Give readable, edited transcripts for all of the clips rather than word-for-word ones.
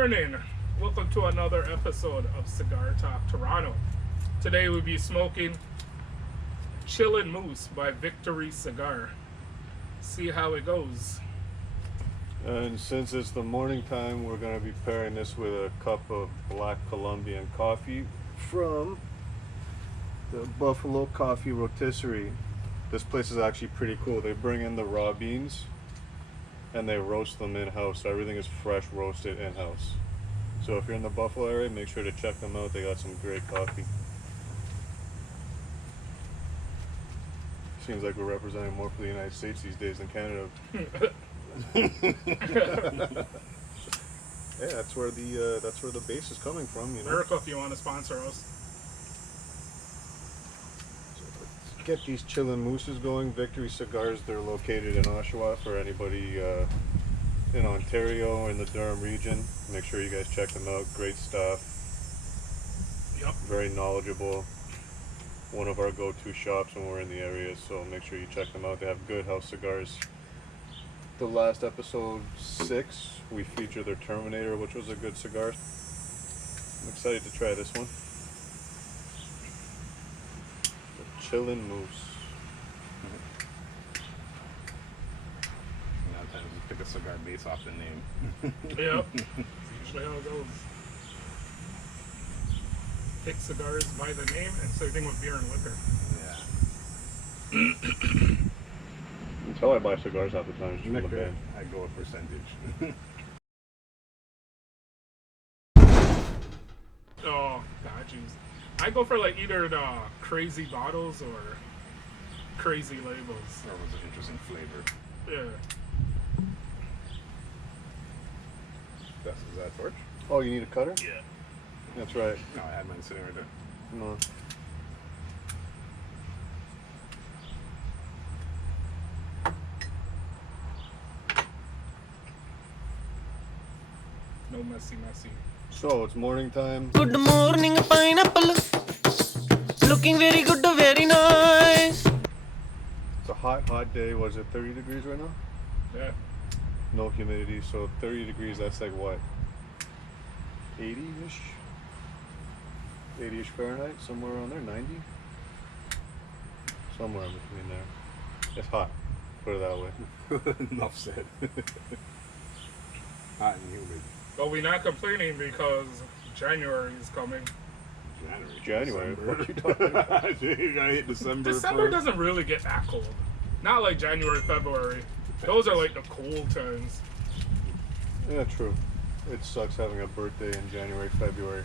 morning. Welcome to another episode of Cigar Talk Toronto. Today we'll be smoking Chillin' Moose by Victory Cigar. See how it goes. And since it's the morning time, we're going to be pairing this with a cup of black Colombian coffee from the Buffalo Coffee Rotisserie. This place is actually pretty cool. They bring in the raw beans and they roast them in-house. So everything is fresh roasted in-house. So if you're in the Buffalo area, make sure to check them out. They got some great coffee. Seems like we're representing more for the United States these days than Canada. Yeah, that's where the base is coming from, you know. America, if you want to sponsor us. So let's get these Chillin' Mooses going. Victory Cigars, they're located in Oshawa for anybody in Ontario or in the Durham region. Make sure you guys check them out. Great stuff. Yep. Very knowledgeable. One of our go-to shops when we're in the area, so make sure you check them out. They have good house cigars. The last episode 6, we featured their Terminator, which was a good cigar. I'm excited to try this one. The Chillin' Moose. Sometimes you pick a cigar based off the name. Yep. That's usually how it goes. Pick cigars by the name, and same thing with beer and liquor. Yeah. That's how I buy cigars half the time, just from the band. I go a percentage. Oh, God, jeez. I go for like either the crazy bottles or crazy labels. Or was an interesting flavor. Yeah. Is that a torch? Oh, you need a cutter? Yeah. That's right. No, I had mine sitting right there. No. No messy. So it's morning time. Good morning, pineapple. Looking very good, very nice. It's a hot day. Was it 30 degrees right now? Yeah. No humidity, so 30 degrees, that's like what? 80-ish? 80-ish Fahrenheit, somewhere around there, 90? Somewhere in between there. It's hot, put it that way. Enough said. Hot and humid. But we're not complaining because January is coming. January? December. What you talking about? You gotta hit December. December first. doesn't really get that cold. Not like January, February. Those are like the cool times. Yeah, true. It sucks having a birthday in January, February.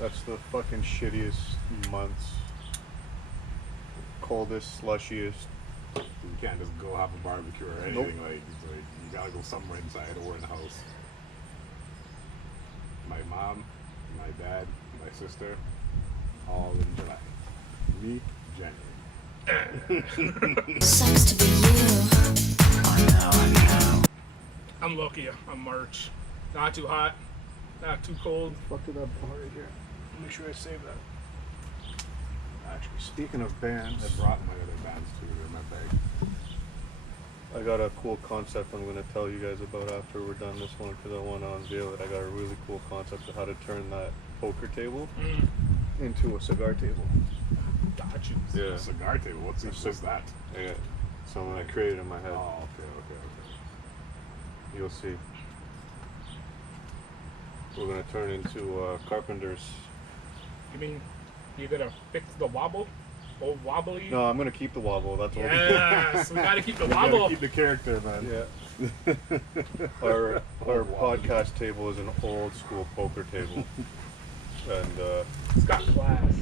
That's the fucking shittiest months. Coldest, slushiest. You can't just go have a barbecue or anything. Nope. Like you gotta go somewhere inside or in the house. My mom, my dad, my sister, all in July. Me, January. Sucks to be you. Oh no. I'm lucky. I'm March. Not too hot. Not too cold. Fuck to that bar right here. Make sure I save that. Actually, speaking of bands, I brought my other bands too. They're in my bag. I got a cool concept I'm going to tell you guys about after we're done this one because I want to unveil it. I got a really cool concept of how to turn that poker table into a cigar table. Got you. Yeah. A cigar table. What's that? Yeah. Something I created in my head. Oh, okay. You'll see. We're going to turn into carpenters. You mean you're gonna fix the wobble? Old wobbly? No, I'm going to keep the wobble. That's all. Yes, we gotta keep the You gotta wobble. keep the character, man. Yeah. Our podcast table is an old school poker table. And It's got class.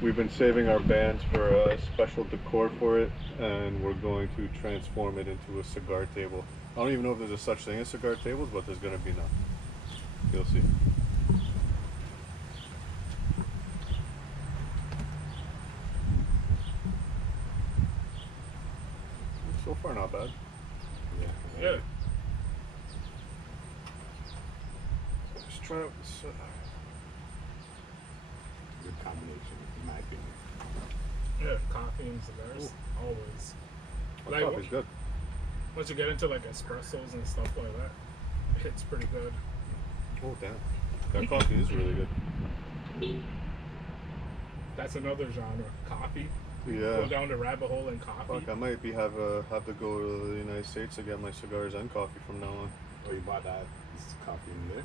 we've been saving our bands for a special decor for it, and we're going to transform it into a cigar table. I don't even know if there's a such thing as cigar tables, but there's going to be none. You'll see. So far, not bad. Yeah. Let's try out this. Good combination, in my opinion. Yeah, coffee and cigars. Always. The Like, coffee's good. once you get into like espressos and stuff like that. hits pretty good. Oh damn, that coffee is really good. That's another genre, coffee. Go Yeah. down the rabbit hole in coffee. Fuck, I might have to go to the United States to get my cigars and coffee from now on. Oh, you bought that this coffee in there?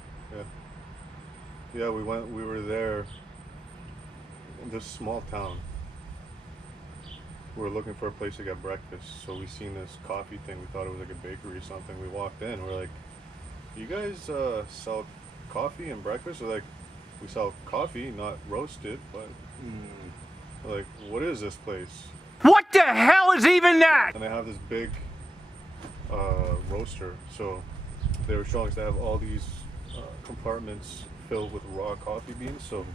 Yeah. Yeah, we were there in this small town. We were looking for a place to get breakfast, so we seen this coffee thing. We thought it was like a bakery or something. We walked in, we're like, you guys sell coffee and breakfast? They're like, we sell coffee, not roasted, but we're like, what is this place? What the hell is even that? And they have this big roaster, so they were showing us they have all these compartments filled with raw coffee beans. So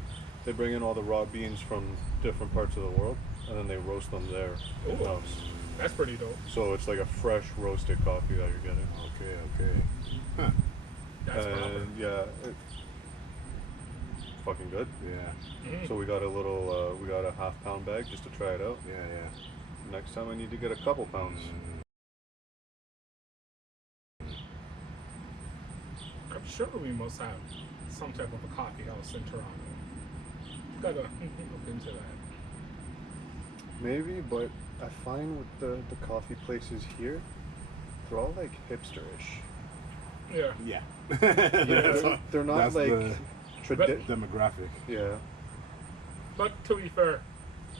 they bring in all the raw beans from different parts of the world, and then they roast them there Ooh. in-house. That's pretty dope. So it's like a fresh roasted coffee that you're getting. Okay. Huh. That's proper. And yeah, it's fucking good. Yeah. So we got we got a half-pound bag just to try it out. Yeah. Next time I need to get a couple pounds. I'm sure we must have some type of a coffee house in Toronto. Gotta look into that. Maybe, but I find with the coffee places here, they're all like hipsterish. Yeah. Yeah. They're not that's like the demographic. Yeah. But to be fair,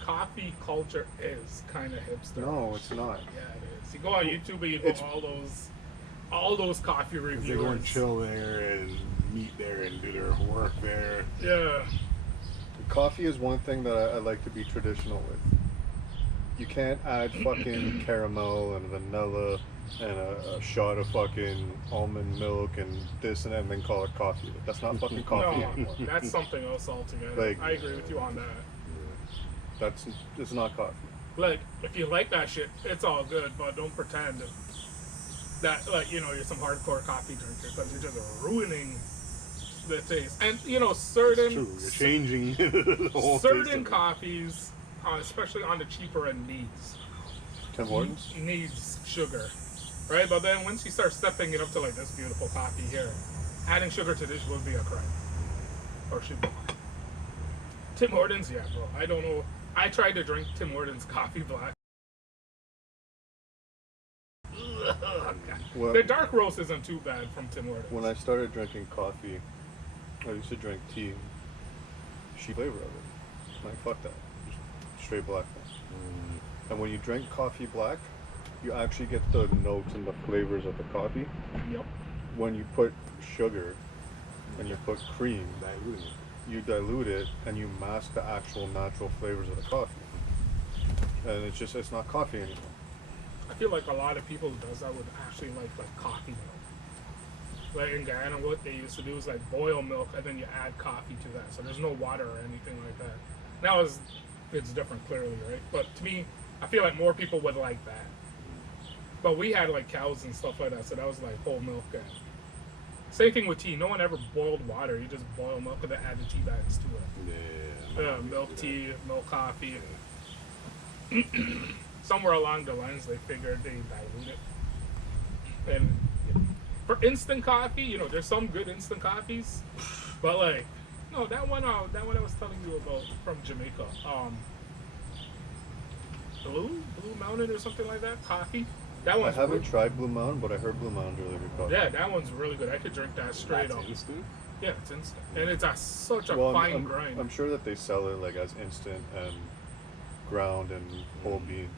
coffee culture is kind of hipster. No, it's not. Yeah, it is. You go on YouTube and you go all those coffee reviews. They go and chill there and meet there and do their work there. Yeah. Coffee is one thing that I like to be traditional with. You can't add fucking caramel and vanilla and a shot of fucking almond milk and this and that and then call it coffee. That's not fucking coffee. No, that's something else altogether. Like- I agree with you on that. It's not coffee. Like, if you like that shit, it's all good, but don't pretend that, like, you know, you're some hardcore coffee drinker because you're just ruining the taste. And, you know, It's certain true. You're changing the whole taste certain of it. coffees, especially on the cheaper end, Tim Hortons? needs sugar, right? But then once you start stepping it up to like this beautiful coffee here, adding sugar to this would be a crime, or should be. Tim Hortons, yeah, bro. I don't know. I tried to drink Tim Hortons coffee black. Ugh, God. Well- The dark roast isn't too bad from Tim Hortons. When I started drinking coffee, I used to drink tea. She flavor of it. Like fuck that. Just straight black. And when you drink coffee black, you actually get the notes and the flavors of the coffee. Yep. When you put sugar and you put cream, Diluting. you dilute it and you mask the actual natural flavors of the coffee. And it's not coffee anymore. I feel like a lot of people who does that would actually like coffee milk. Like in Guyana, what they used to do is like boil milk and then you add coffee to that. So there's no water or anything like that. Now it's different clearly, right? But to me, I feel like more people would like that. But we had like cows and stuff like that, so that was like whole milk. And same thing with tea. No one ever boiled water. You just boil milk and then add the tea bags to it. Yeah. Milk tea, milk coffee. Somewhere along the lines, they figured they dilute it. And for instant coffee, you know, there's some good instant coffees, but like, no, that one I was telling you about from Jamaica, Blue Mountain or something like that, coffee. That I one's haven't really, tried Blue Mountain, but I heard Blue Mountain's really good coffee. yeah, that one's really good. I could drink that straight That's up. instant? Yeah, it's instant, and it's such a Well, fine I'm, grind. I'm sure that they sell it like as instant and ground and whole bean.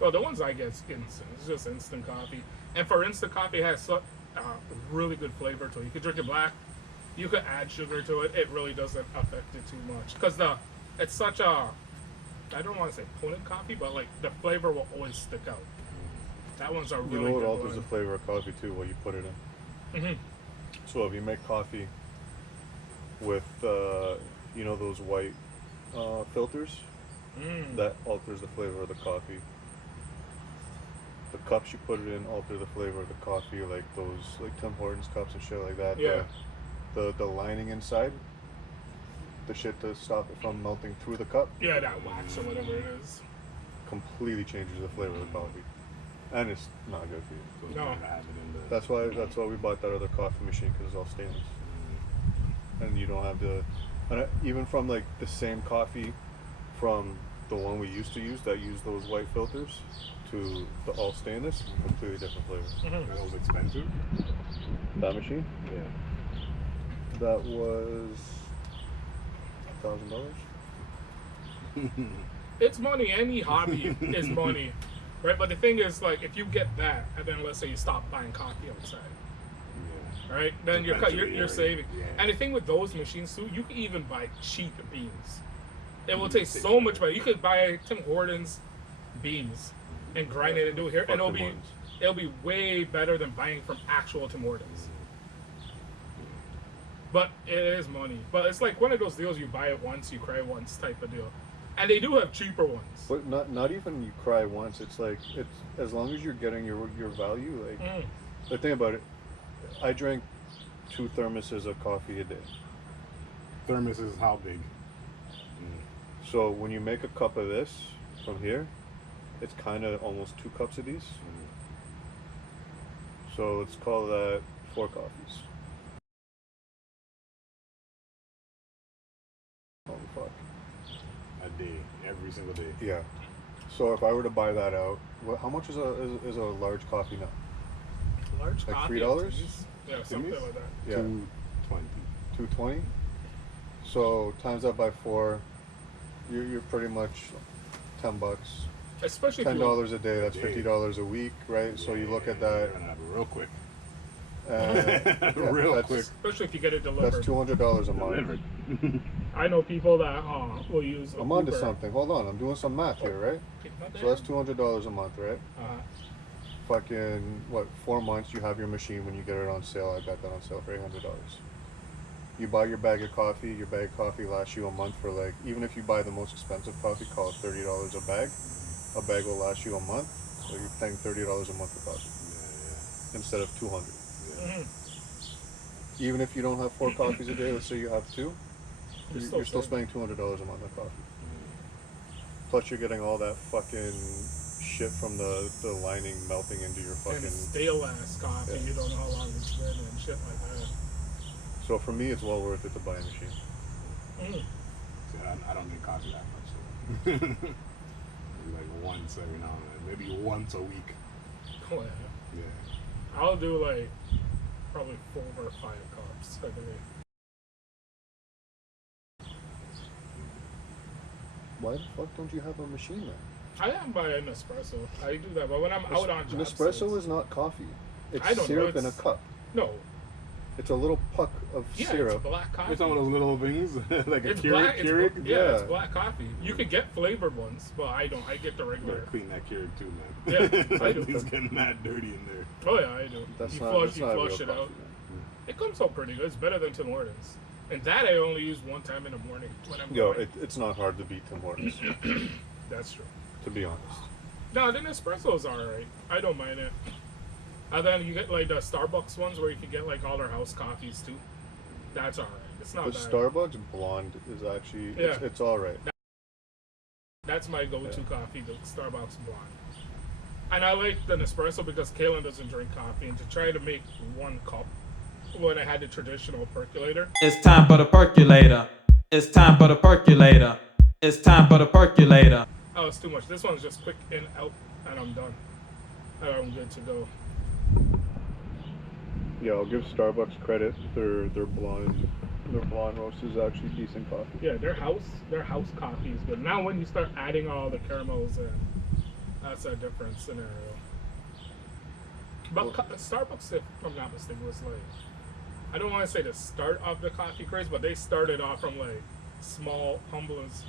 Well, the ones I get is instant. It's just instant coffee. And for instant coffee, it has really good flavor to it. You could drink it black. You could add sugar to it. It really doesn't affect it too much. Because it's such a, I don't want to say potent coffee, but like the flavor will always stick out. That one's a really You know what good alters the blend. flavor of coffee too? What you put it in. Mhm. So if you make coffee with, you know, those white filters, that alters the flavor of the coffee. The cups you put it in alter the flavor of the coffee, like those, like Tim Hortons cups and shit like that. Yeah. The lining inside, the shit to stop it from melting through the cup, Yeah, that wax or whatever it is. completely changes the flavor of the coffee. and it's not good for you. So it's No. better to have it in the. That's why we bought that other coffee machine, because it's all stainless, and you don't have the. And even from like the same coffee, from the one we used to use that used those white filters, to the all stainless, completely different flavor. That was expensive. That machine, Yeah. that was $1,000. It's money. Any hobby is money, right? But the thing is, like, if you get that, and then let's say you stop buying coffee outside, Yeah. right? Then you're Eventually, saving. yeah. And the thing with those machines too, you can even buy cheap beans. It will taste so much better. You could buy Tim Hortons beans and grind it and do it here, and Fuck the ones. it'll be way better than buying from actual Tim Hortons. But it is money. But it's like one of those deals, you buy it once, you cry once type of deal. And they do have cheaper ones. But not even you cry once. It's like, it's as long as you're getting your value. Like the thing about it, I drank 2 thermoses of coffee a day. Thermos is how big? So when you make a cup of this from here, it's kind of almost 2 cups of these. So let's call that 4 coffees. Oh fuck. A day, every single day. Yeah. So if I were to buy that out, how much is a large coffee now? Large Like coffee. $3? Yeah, something like that. Yeah. 220. 220. So times that by 4, you're pretty much $10. Especially if you $10 a day. That's $50 a week, right? So you look at that. You're gonna have it real quick. Yeah, Real that's- quick. especially if you get it That's delivered. $200 a month. Delivered. I know people that will use. I'm onto Uber. something. Hold on, I'm doing some math here, right? So that's $200 a month, right? Fucking what? 4 months. You have your machine when you get it on sale. I got that on sale for $800. You buy your bag of coffee. Your bag of coffee lasts you a month for like, even if you buy the most expensive coffee, call it $30 a bag. A bag will last you a month, so you're paying $30 a month for coffee instead of $200. Even if you don't have 4 coffees a day, let's say you have 2, you're still spending $200 a month on coffee. Plus you're getting all that fucking shit from the lining melting into your And fucking. stale ass coffee. Yeah. You don't know how long it's been and shit like that. So for me, it's well worth it to buy a machine. See, I don't drink coffee that much. So. Maybe like once every now and then. Maybe once a week. Oh, yeah. Yeah. I'll do like probably 4 or 5 cups a day. Why the fuck don't you have a machine then? I am buying Nespresso. I do that, but when I'm out on job Nespresso sites- is not coffee. It's I don't know, syrup in a it's- cup. no. It's a little puck of Yeah, syrup. it's black coffee. It's one of those little things, like a It's Keurig. black. Keurig. It's, Yeah. it's black coffee. You could get flavored ones, but I don't. I get the You regular. gotta clean that Keurig too, man. Yeah, I That do. thing's getting mad dirty in there. Oh yeah, I do. That's you not, flush, that's you not flush real it coffee, out. man. It comes out pretty good. It's better than Tim Hortons. And that I only use one time in the morning when I'm Yo, going. it's not hard to beat Tim Hortons, That's true. to be honest. No, the Nespresso's alright. I don't mind it. And then you get like the Starbucks ones where you can get like all their house coffees too. That's alright. It's not The bad. Starbucks blonde is actually, it's all right. That's my go-to coffee, the Starbucks blonde. And I like the Nespresso because Kaylin doesn't drink coffee, and to try to make 1 cup when I had the traditional percolator. It's time for the percolator. It's time for the percolator. It's time for the percolator. Oh, it's too much. This one's just quick in, out, and I'm done. And I'm good to go. Yeah, I'll give Starbucks credit. Their blonde roast is actually decent coffee. Yeah, their house coffee is good. Now when you start adding all the caramels in, that's a different scenario. But Starbucks, if I'm not mistaken, was like, I don't want to say the start of the coffee craze, but they started off from like small humblers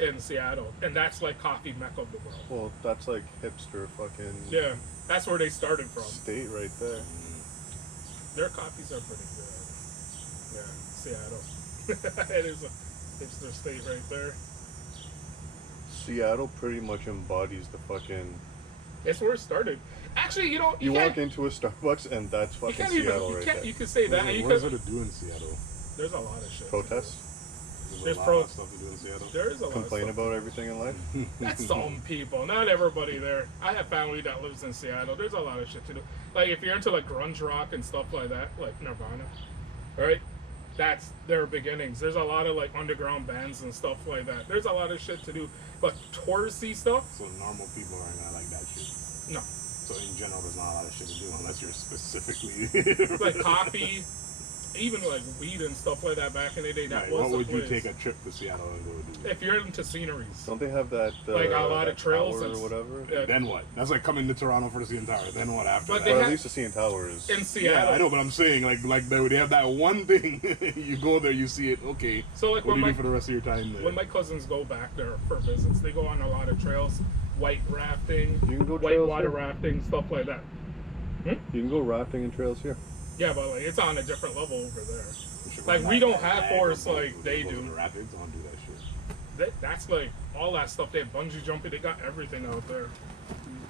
in Seattle, and that's like coffee mecca of the world. Well, that's like hipster fucking Yeah, that's where they started from. state right there. Their coffees are pretty good. Yeah, Seattle. It is a hipster state right there. Seattle pretty much embodies the fucking. It's where it started. Actually, you know, You can't- walk into a Starbucks and that's you fucking can't even. Seattle You right can't. there. You can say that. And you What is could, it to do in Seattle? there's a lot of shit. Protests? There's a lot pros. of stuff to do in Seattle. There is a lot Complain of stuff. about everything in life. That's some people, not everybody there. I have family that lives in Seattle. There's a lot of shit to do. Like if you're into like grunge rock and stuff like that, like Nirvana, right? That's their beginnings. There's a lot of like underground bands and stuff like that. There's a lot of shit to do. But touristy stuff, So normal people aren't gonna like that shit. no. So in general, there's not a lot of shit to do unless you're specifically Like coffee, even like weed and stuff like that back in the day. That Right, was what the would you place. take a trip to Seattle and go do? If you're into sceneries, Don't they have that Like a lot that of trails tower and or whatever? yeah, Then what? That's like coming to Toronto for the CN Tower. Then what after But that? they Well, have- at least the CN Tower is. in Yeah, Seattle. I know, but I'm saying like they have that one thing. You go there, you see it. Okay, So like what do when you do for the rest of your time there? when my cousins go back there for visits, they go on a lot of trails, white rafting, You can go white trails water here. rafting, stuff like that. You can go rafting and trails here. Yeah, but like it's on a different level over there. We should like, run we that don't have Niagara forests boat. like We'll they go to do. the rapids. I don't do that shit. That's like all that stuff. They have bungee jumping. They got everything out there.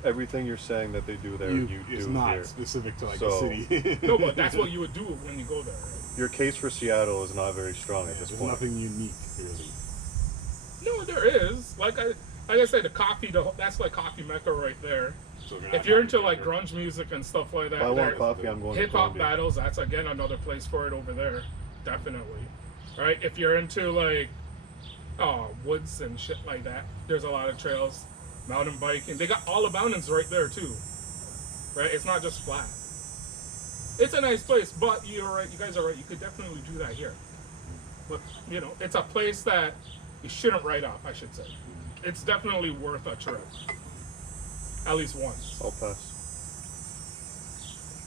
Everything you're saying that they do there, you It's do not here. specific to like So- a city. No, but that's what you would do when you go there. Right? Your case for Seattle is not very strong at this There's point. nothing unique really. No, there is. Like I said, the coffee. That's like coffee mecca right there. So If you're into like grunge music and stuff like that, If I want there- coffee, I'm going to hip hop Columbia. battles, that's again another place for it over there, definitely. Right? If you're into like woods and shit like that, there's a lot of trails, mountain biking. They got all the mountains right there too. Right? It's not just flat. It's a nice place, but you're right. You guys are right. You could definitely do that here. But you know, it's a place that you shouldn't write off. I should say. It's definitely worth a trip. At least once. I'll pass.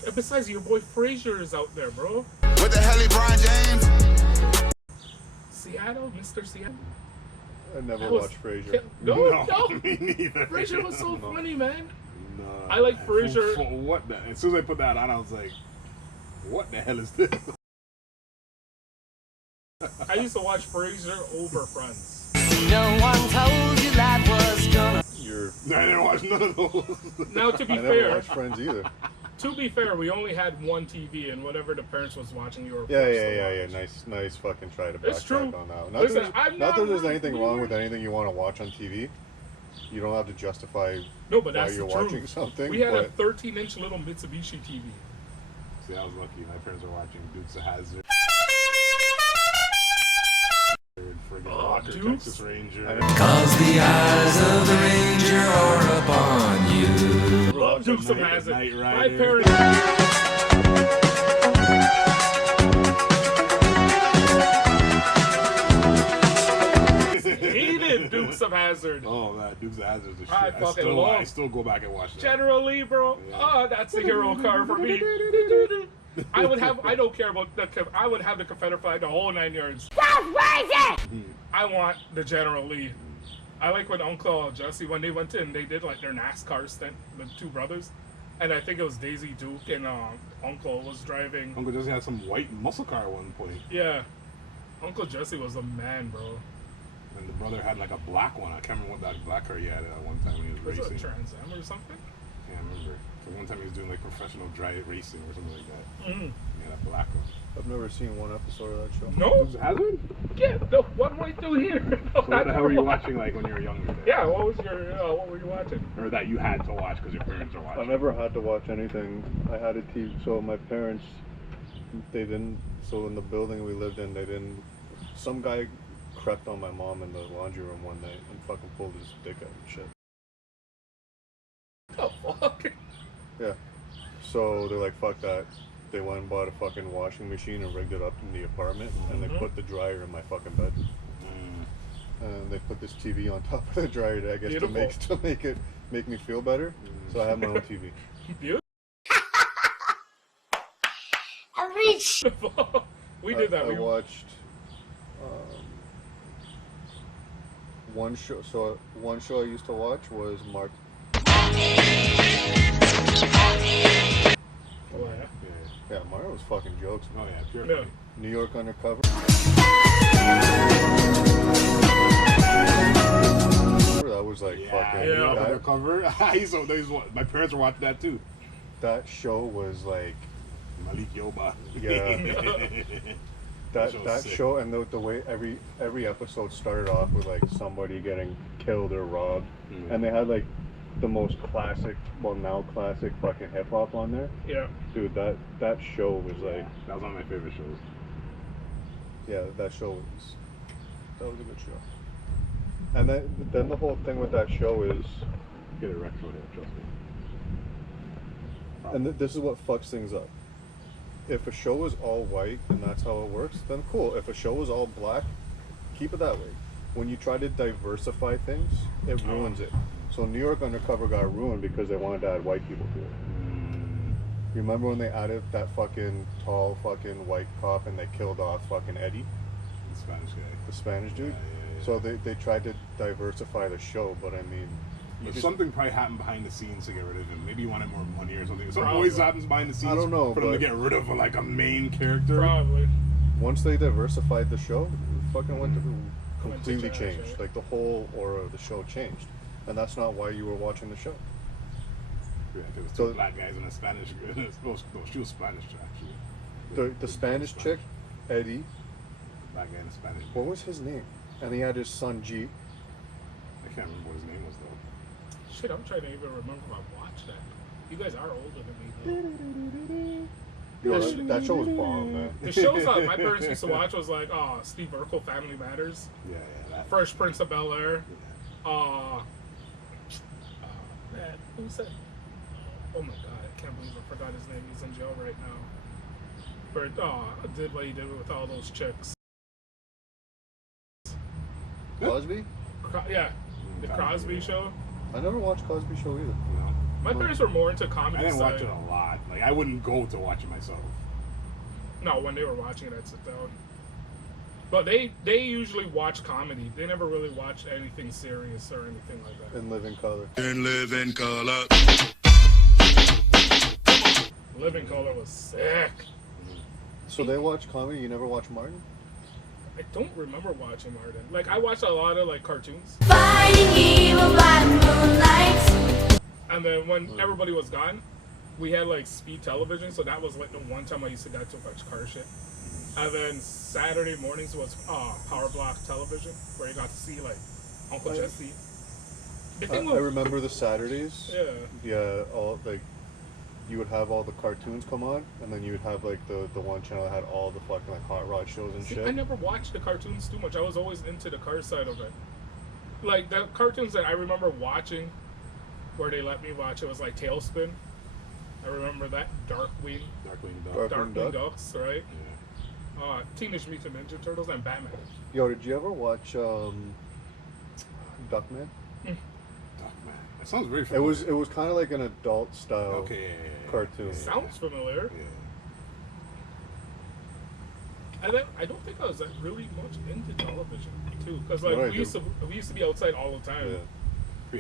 And besides, your boy Frazier is out there, bro. What the hell, LeBron James? Seattle, Mr. Seattle. I never That was- watched Frasier. No. me neither. Frazier was so No. funny, man. No. I like Frasier. For what? As soon as I put that on, I was like, "What the hell is this?" I used to watch Frazier over Friends. No one told you that was gonna. I didn't watch none of those. Now, to be I never fair, watched Friends either. we only had one TV, and whatever the parents was watching, you were Yeah, forced yeah, to yeah, watch. yeah. Nice fucking try to It's backtrack true. on that. Not, Listen, that, I'm not that there's not anything really wrong with weird. anything you want to watch on TV. You don't have to justify No, but why that's you're the watching truth. something. We had a but 13-inch little Mitsubishi TV. See, I was lucky. My parents were watching Dukes of Hazzard. Friggin' Walker, Dukes? Texas Ranger. I Cause the eyes of the ranger are upon you. Love Dukes of Knight- Hazzard. Knight My Rider. parents. Hated Dukes of Hazzard. Oh man, Dukes of Hazzard is the shit. I fucking love- I still go back and watch that. General Lee, bro. Yeah. Oh, that's the hero car for me. I would have. I don't care about the. I would have the Confederate flag, the whole 9 yards. I want the General Lee. I like when Uncle Jesse, when they went in, they did like their NASCAR stint, the two brothers, and I think it was Daisy Duke and Uncle was driving. Uncle Jesse had some white muscle car at one point, Yeah, Uncle Jesse was a man, bro. and the brother had like a black one. I can't remember what that black car he had at one time when he was Was it a racing. Trans Am or something? Can't remember. So one time he was doing like professional drive racing or something like that. Mm. Yeah, that black one. I've never seen one episode of that show. No, Dukes of Hazzard? yeah. The what am I doing here? So what the hell were you watching like when you were younger? Then? Yeah, what was your? What were you watching? Or that you had to watch because your parents are watching? I never had to watch anything. I had a TV. So my parents, they didn't. So in the building we lived in, they didn't. Some guy crept on my mom in the laundry room one night and fucking pulled his dick out and shit. The fuck? Yeah. So they're like, fuck that. They went and bought a fucking washing machine and rigged it up in the apartment, and they put the dryer in my fucking bed. And they put this TV on top of the dryer, I guess, Beautiful. to make me feel better. So I have my own TV. Beautiful. We did that. I We watched one show. So one show I used to watch was Mark. Oh, yeah. Yeah, Mario was fucking jokes. Oh yeah, pure. Yeah. New York Undercover. That was like Yeah, fucking. yeah. Yeah. Undercover. My parents were watching that too. That show was like, Malik Yoba. yeah. that show's sick. show and the way every episode started off with like somebody getting killed or robbed, and they had like the most classic, well now classic fucking hip hop on there. Yeah. Dude, that show was like, That was one of my favorite shows. yeah, that was a good show. And then the whole thing with that show is, Get it retro here, trust me. and this is what fucks things up. If a show is all white and that's how it works, then cool. If a show is all black, keep it that way. When you try to diversify things, it ruins it. So New York Undercover got ruined because they wanted to add white people to it. You remember when they added that fucking tall fucking white cop and they killed off fucking Eddie, The Spanish guy. the Spanish dude? Yeah. So they tried to diversify the show, but I mean, But something probably happened behind the scenes to get rid of him. Maybe he wanted more money or something. Something Probably. always happens behind the scenes. I don't know, for them to but- get rid of like a main character. Probably. once they diversified the show, it fucking went to completely Went to trash, changed. right? Like the whole aura of the show changed, and that's not why you were watching the show. Yeah, there was two So- black guys and a Spanish. Well, she was Spanish actually. The Spanish chick, Eddie, Black guy and a Spanish. what was his name? And he had his son G. I can't remember what his name was though. Shit, I'm trying to even remember if I watched that. You guys are older than me, though. Yo, that show was bomb, man. The shows that my parents used to watch was like, Steve Urkel, Family Matters, Yeah, that. Fresh Prince of Bel Air. Yeah. Man, who's that? Oh my god, I can't believe I forgot his name. He's in jail right now. But did what he did with all those chicks. Cosby? Yeah, the Crosby Show. I never watched Cosby Show either. You know? My parents were more into I comedy didn't watch side. it a lot. Like I wouldn't go to watch it myself. No, when they were watching it, I'd sit down. But they usually watch comedy. They never really watched anything serious or anything like that. In Living Color. In living color. Living Color was sick. So they watch comedy. You never watch Martin? I don't remember watching Martin. Like I watched a lot of like cartoons, Fighting evil by moonlight. and then when everybody was gone, we had like speed television. So that was like the one time I used to get to watch car shit. And then Saturday mornings was Power Block television, where you got to see like Uncle Jesse. The I thing was, remember the Saturdays. yeah. Yeah, all like you would have all the cartoons come on, and then you would have like the one channel that had all the fucking like hot rod shows and See, shit. I never watched the cartoons too much. I was always into the car side of it. Like the cartoons that I remember watching, where they let me watch, it was like Tailspin. I remember that. Darkwing, Darkwing Duck. Darkwing Darkwing Duck. Ducks, right? Yeah. Teenage Mutant Ninja Turtles and Batman. Yo, did you ever watch Duckman? Duck Man. That sounds very It familiar. was kind of like an adult style Okay. Yeah. cartoon. Sounds familiar. Yeah. I don't think I was like, really much into television too, because like What I we used to be outside all the time. Yeah.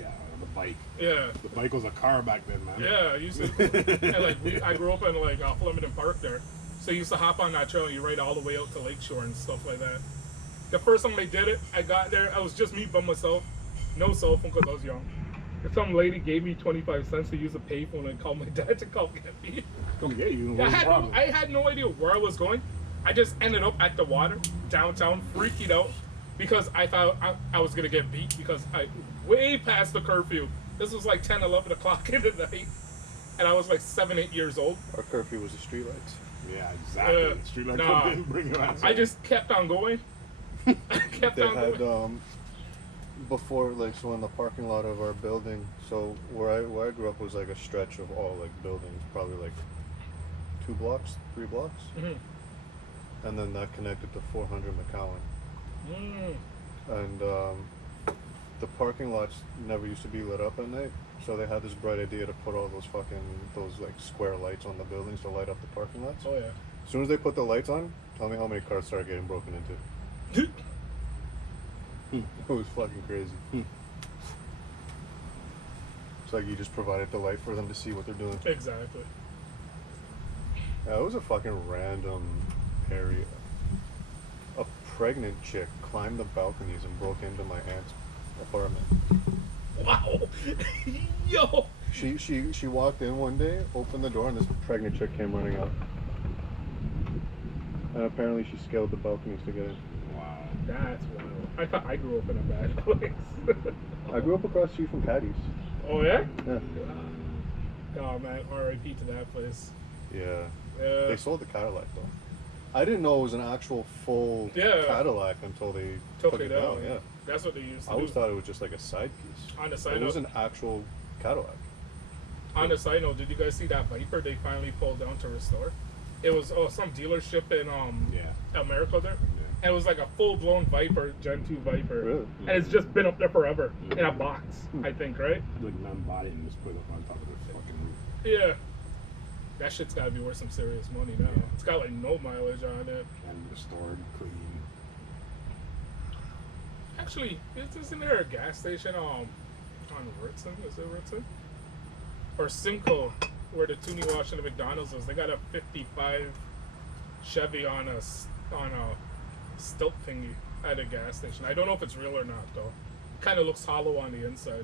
Yeah. On the bike. Yeah. The bike was a car back then, man. Yeah, I used to. And like I grew up in like Flemington Park there, so I used to hop on that trail and you ride all the way out to Lakeshore and stuff like that. The first time I did it, I got there, I was just me by myself, no cell phone because I was young. And some lady gave me 25 cents to use a payphone and call my dad to come get me. Come get you. Yeah, What's the problem? I had no idea where I was going. I just ended up at the water downtown, freaking out because I thought I was gonna get beat because I way past the curfew. This was like 10, 11 o'clock in the night, and I was like 7, 8 years old. Our curfew was the streetlights. Yeah, exactly. Street light nah. come in, bring your ass I home. just kept on going. I kept They on had going. before, like, so in the parking lot of our building. So where I grew up was like a stretch of all like buildings, probably like 2 blocks, 3 blocks, Mhm. and then that connected to 400 McCowan. Mm. And the parking lots never used to be lit up at night, so they had this bright idea to put all those like square lights on the buildings to light up the parking lots. Oh yeah. As soon as they put the lights on, tell me how many cars started getting broken into. It was fucking crazy. It's like you just provided the light for them to see what they're doing. Exactly. Yeah, it was a fucking random area. A pregnant chick climbed the balconies and broke into my aunt's apartment. Wow. Yo. She walked in one day, opened the door, and this pregnant chick came running out. And apparently she scaled the balconies to get in. Wow. That's wild. I thought I grew up in a bad place. I grew up across the street from Caddy's. Oh yeah? Yeah. Oh man, R.I.P. to that place. Yeah. Yeah. They sold the Cadillac though. I didn't know it was an actual full Yeah. Cadillac until they Took it down. down. Yeah. That's what they used to I do. always thought it was just like a side piece. On the side It was note, an actual Cadillac. on the side note, did you guys see that Viper they finally pulled down to restore? It was some dealership in Yeah. America there. Yeah. And it was like a full blown Viper, Gen 2 Viper. Really? And it's just been up there forever in a box, I think, right? Like man bought it and just put it up on top of the fucking roof. Yeah. That shit's gotta be worth some serious money now. Yeah. It's got like no mileage on it. And restored, clean. Actually, isn't there a gas station on Ritson? Is it Ritson? Or Simcoe, where the Toonie Wash and the McDonald's is. They got a 55 Chevy on a stilt thingy at a gas station. I don't know if it's real or not though. Kind of looks hollow on the inside.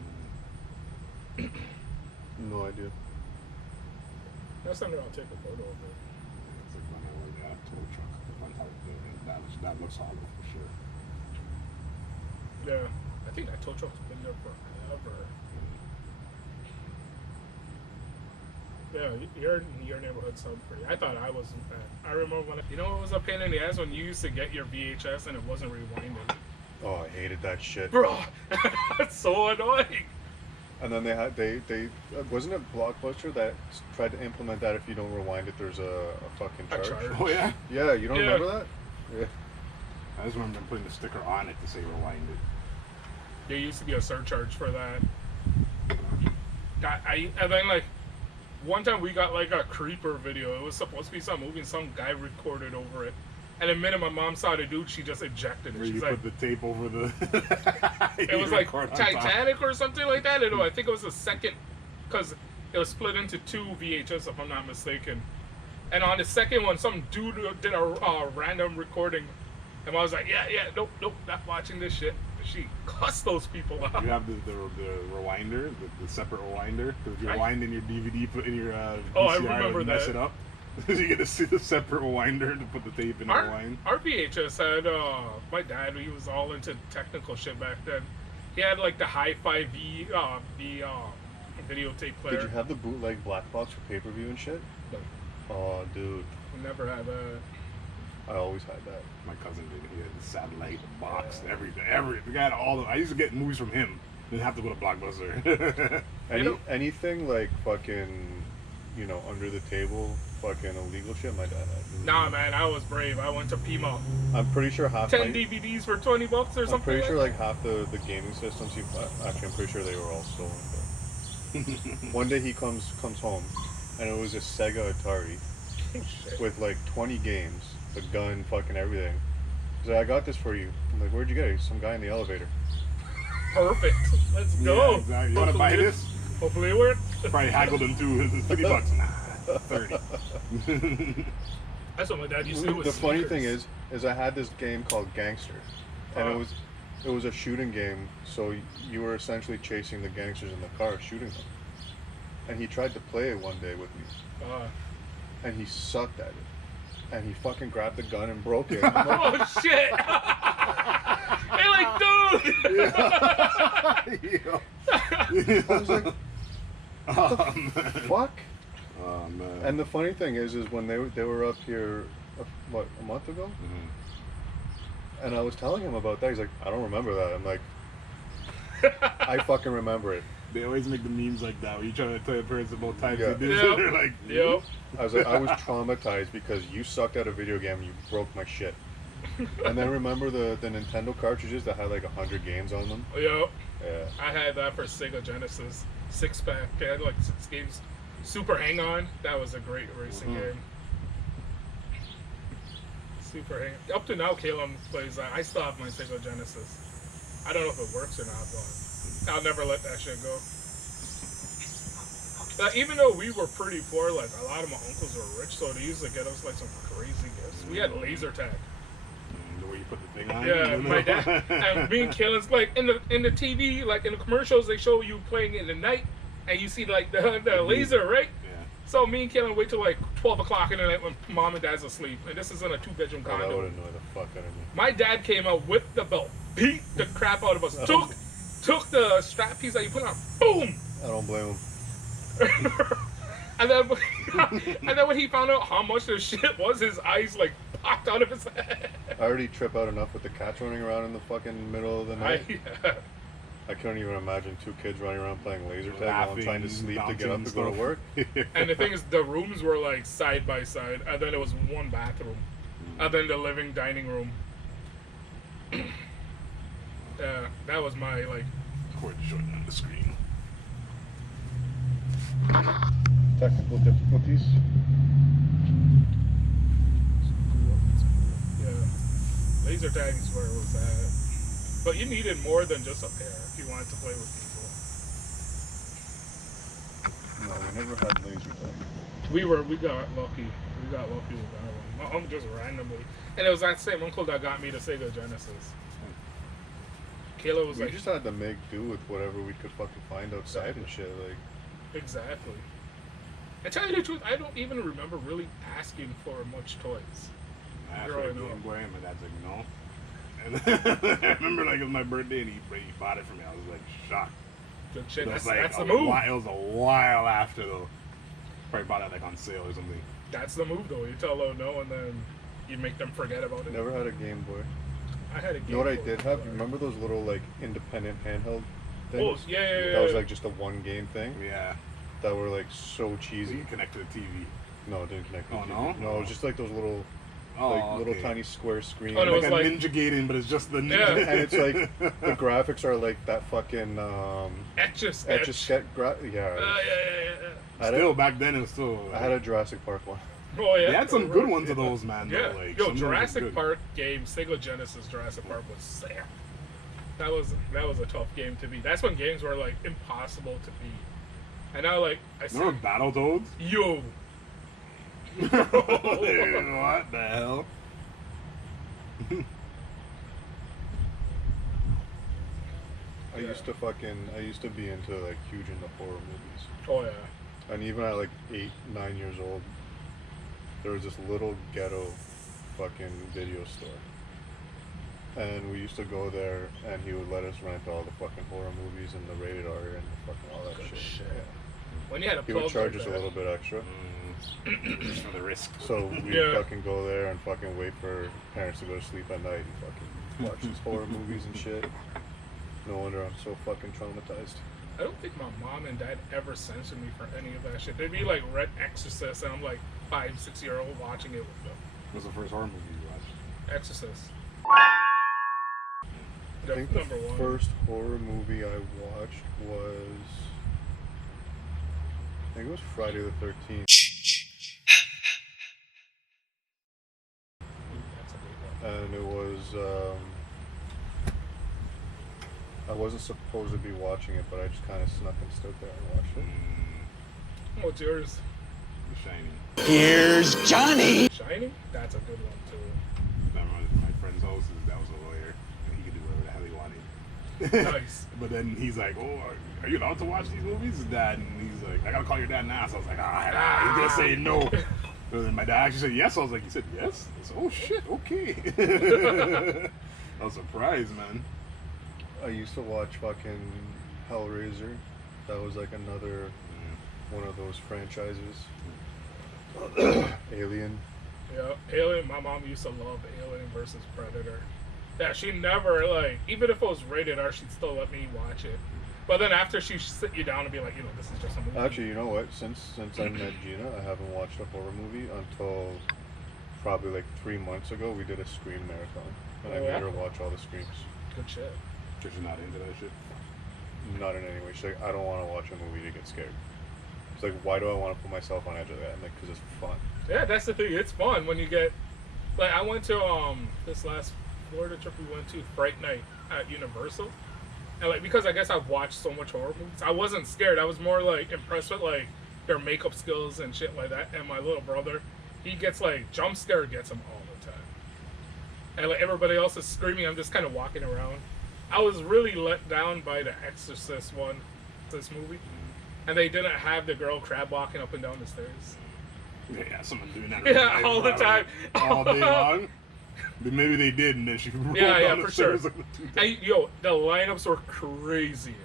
No idea. That's something I'll take a photo of it. It's like when I was at a tow truck up on top of the building. That looks hollow for sure. Yeah, I think that tow truck's been there forever. Yeah, your neighborhood sounds pretty. I thought I wasn't bad. I remember when it was a pain in the ass when you used to get your VHS and it wasn't rewinding. Oh, I hated that shit. Bro, that's so annoying. And then they wasn't it Blockbuster that tried to implement that if you don't rewind it, there's a fucking A charge. charge. Oh yeah. Yeah, you don't Yeah. remember that? Yeah. I just remember them putting the sticker on it to say rewind it. There used to be a surcharge for that. And then like one time we got like a creeper video. It was supposed to be some movie and some guy recorded over it. And the minute my mom saw the dude, she just ejected it. Where She's you like, put the tape over the. it was like Titanic or something like that. I think it was the second, because it was split into two VHS if I'm not mistaken. And on the second one, some dude did a random recording, and I was like, yeah, nope, not watching this shit. She cussed those people out. You have the rewinder, the separate rewinder. Because if you I- rewind in your DVD, put in your VCR, Oh, I remember and mess that. it up. You get to see the separate rewinder to put the tape in the rewind. Our VHS had my dad. He was all into technical shit back then. He had like the Hi-Fi videotape player. Did you have the bootleg black box for pay-per-view and shit? No. Oh, dude, We never had that. I always had that. My cousin did. He had the satellite, the box, everything. We got all of. I used to get movies from him. Didn't have to go to Blockbuster. Anything like fucking, under the table, fucking illegal shit. My dad had. Nah, man, I was brave. I went to Pima. I'm pretty sure half. 10 DVDs for $20 or something. I'm pretty sure like like half the gaming systems. Actually, I'm pretty sure they were all stolen. But one day he comes home, and it was a Sega Atari Shit. with like 20 games, the gun, fucking everything. He's like, I got this for you. I'm like, where'd you get it? Some guy in the elevator. Perfect. Let's Yeah, go. exactly. You want to buy Hopefully- this? Hopefully it worked. Probably haggled him too. $50. Nah, 30. That's what my dad used to do with The funny sneakers. thing is I had this game called Gangster, and it was a shooting game. So you were essentially chasing the gangsters in the car, shooting them. And he tried to play it one day with me, and he sucked at it. And he fucking grabbed the gun and broke it. I'm like, Oh shit! Hey, like, dude. I was like, Oh, man. fuck. Oh, man. And the funny thing is when they were up here, a month ago, Mhm. and I was telling him about that. He's like, I don't remember that. I'm like, I fucking remember it. They always make the memes like that when you try to tell your parents about times Yeah. they did. Yep. They're like, Yep. I was like, I was traumatized because you sucked at a video game and you broke my shit. And then remember the Nintendo cartridges that had like 100 games on them? Yo, Yeah. I had that for Sega Genesis 6-pack. It had like 6 games. Super Hang On. That was a great racing game. Super Hang. Up to now, Caleb plays that. I still have my Sega Genesis. I don't know if it works or not, but I'll never let that shit go. Even though we were pretty poor, like a lot of my uncles were rich, so they used to get us like some crazy gifts. We had laser tag. the way you put the thing on. Yeah, you know? my dad and me and Killen's like in the TV, like in the commercials, they show you playing in the night, and you see like the laser, right? Yeah. So me and Killen wait till like 12 o'clock in the night when mom and dad's asleep, and this is in a 2-bedroom Oh, that condo. would annoy the fuck out of me. My dad came out with the belt, beat the crap out of us, took the strap piece that you put on, boom. I don't blame him. and then when he found out how much the shit was, his eyes like popped out of his head. I already trip out enough with the cats running around in the fucking middle of the night. I couldn't even imagine 2 kids running around playing laser tag while I'm trying to sleep to get up to go to work. And the thing is, the rooms were like side by side, and then there was one bathroom, and then the living dining room. That was my like. Cord showing on the screen. Technical difficulties. Yeah, laser tag is where it was at. But you needed more than just a pair if you wanted to play with people. No, we never had laser tag. We got lucky. We got lucky with that one. My uncle just randomly, and it was that same uncle that got me the Sega Genesis. Kayla was We like, just had to make do with whatever we could fucking find outside and shit. Like, exactly. And tell you the truth, I don't even remember really asking for much toys. I asked for a Growing Game up. Boy, and my dad's like, no. And I remember like it was my birthday, and he bought it for me. I was like shocked. Good shit. It was That's like the move. It was a while after though. Probably bought it like on sale or something. That's the move, though. You tell them no, and then you make them forget about it. never had a Game Boy. I had a Game You know what I Boy. did have? Remember those little like independent handheld things? Oh, yeah. That was like just a one game thing. Yeah. That were like so So cheesy. you connect to the TV. No, it didn't connect. to Oh, the no? TV. No, it was just like those little, Oh, little okay. tiny square screen. Oh, no, it Like was a like- Ninja Gaiden, but it's just the Yeah. Ninja. And it's like the graphics are like that fucking Etch-a-sketch. Etch-a-sketch yeah. Yeah. I had Still a, back then it was still. I had a Jurassic Park one. Oh, yeah. They had some good ones of those, man. Yeah. Though, like, Yo, some of them were Jurassic good. Park game, Sega Genesis Jurassic Park was sick. That was a tough game to beat. That's when games were like impossible to beat. And now like I see, Remember Battletoads? yo, What the hell? I used to be into like huge into horror movies. oh yeah, And even at like 8, 9 years old, there was this little ghetto fucking video store. And we used to go there and he would let us rent all the fucking horror movies and the rated R and the fucking all that Good shit. shit. Yeah. when you had a He would plug charge like us a that, little bit extra. Just for the risk. So we'd Yeah. fucking go there and fucking wait for parents to go to sleep at night and fucking watch these horror movies and shit. No wonder I'm so fucking traumatized. I don't think my mom and dad ever censored me for any of that shit. They'd be like Red Exorcist, and I'm like 5, 6-year-old watching it with them. What's the first horror movie you watched? Exorcist. I think the Number one. first horror movie I watched was, I think it was Friday the 13th. That's a big one. And it was, I wasn't supposed to be watching it, but I just kind of snuck and stood there and watched it. What's yours? The Shining. Here's Johnny. Shining? That's a good one too. Remember my friend's house, that was a lawyer, and he could do whatever the hell he wanted. Nice. But then he's like, "Oh, are you allowed to watch these movies, Dad?" And he's like, "I gotta call your dad now." So I was like, "Ah, he's gonna say no." And then my dad actually said yes. I was like, "You said yes?" I said, "Oh shit, okay." I was surprised, man. I used to watch fucking Hellraiser. That was like another one of those franchises. Alien. Yeah, Alien. My mom used to love Alien versus Predator. Yeah, she never like, even if it was rated R, she'd still let me watch it. But then after she'd sit you down and be like, this is just a movie. Actually, you know what? Since I met Gina, I haven't watched a horror movie until probably like 3 months ago. We did a Scream marathon, and I Oh, made yeah? her watch all the Screams. Good shit. Trisha's not into that shit. Not in any way. She's like, I don't want to watch a movie to get scared. It's like, why do I want to put myself on edge of that? I'm like, because it's fun. Yeah, that's the thing. It's fun when you get, like, I went to this last Florida trip we went to, Fright Night at Universal, and like, because I guess I've watched so much horror movies, I wasn't scared. I was more like impressed with like their makeup skills and shit like that. And my little brother, he gets like jump scare gets him all the time, and like everybody else is screaming. I'm just kind of walking around. I was really let down by the Exorcist one, this movie, and they didn't have the girl crab walking up and down the stairs. Yeah, someone doing that. Yeah, all the time. All day long. Maybe they did, and then she rolled Yeah, down for the sure. stairs like the two And yo, the lineups were crazy.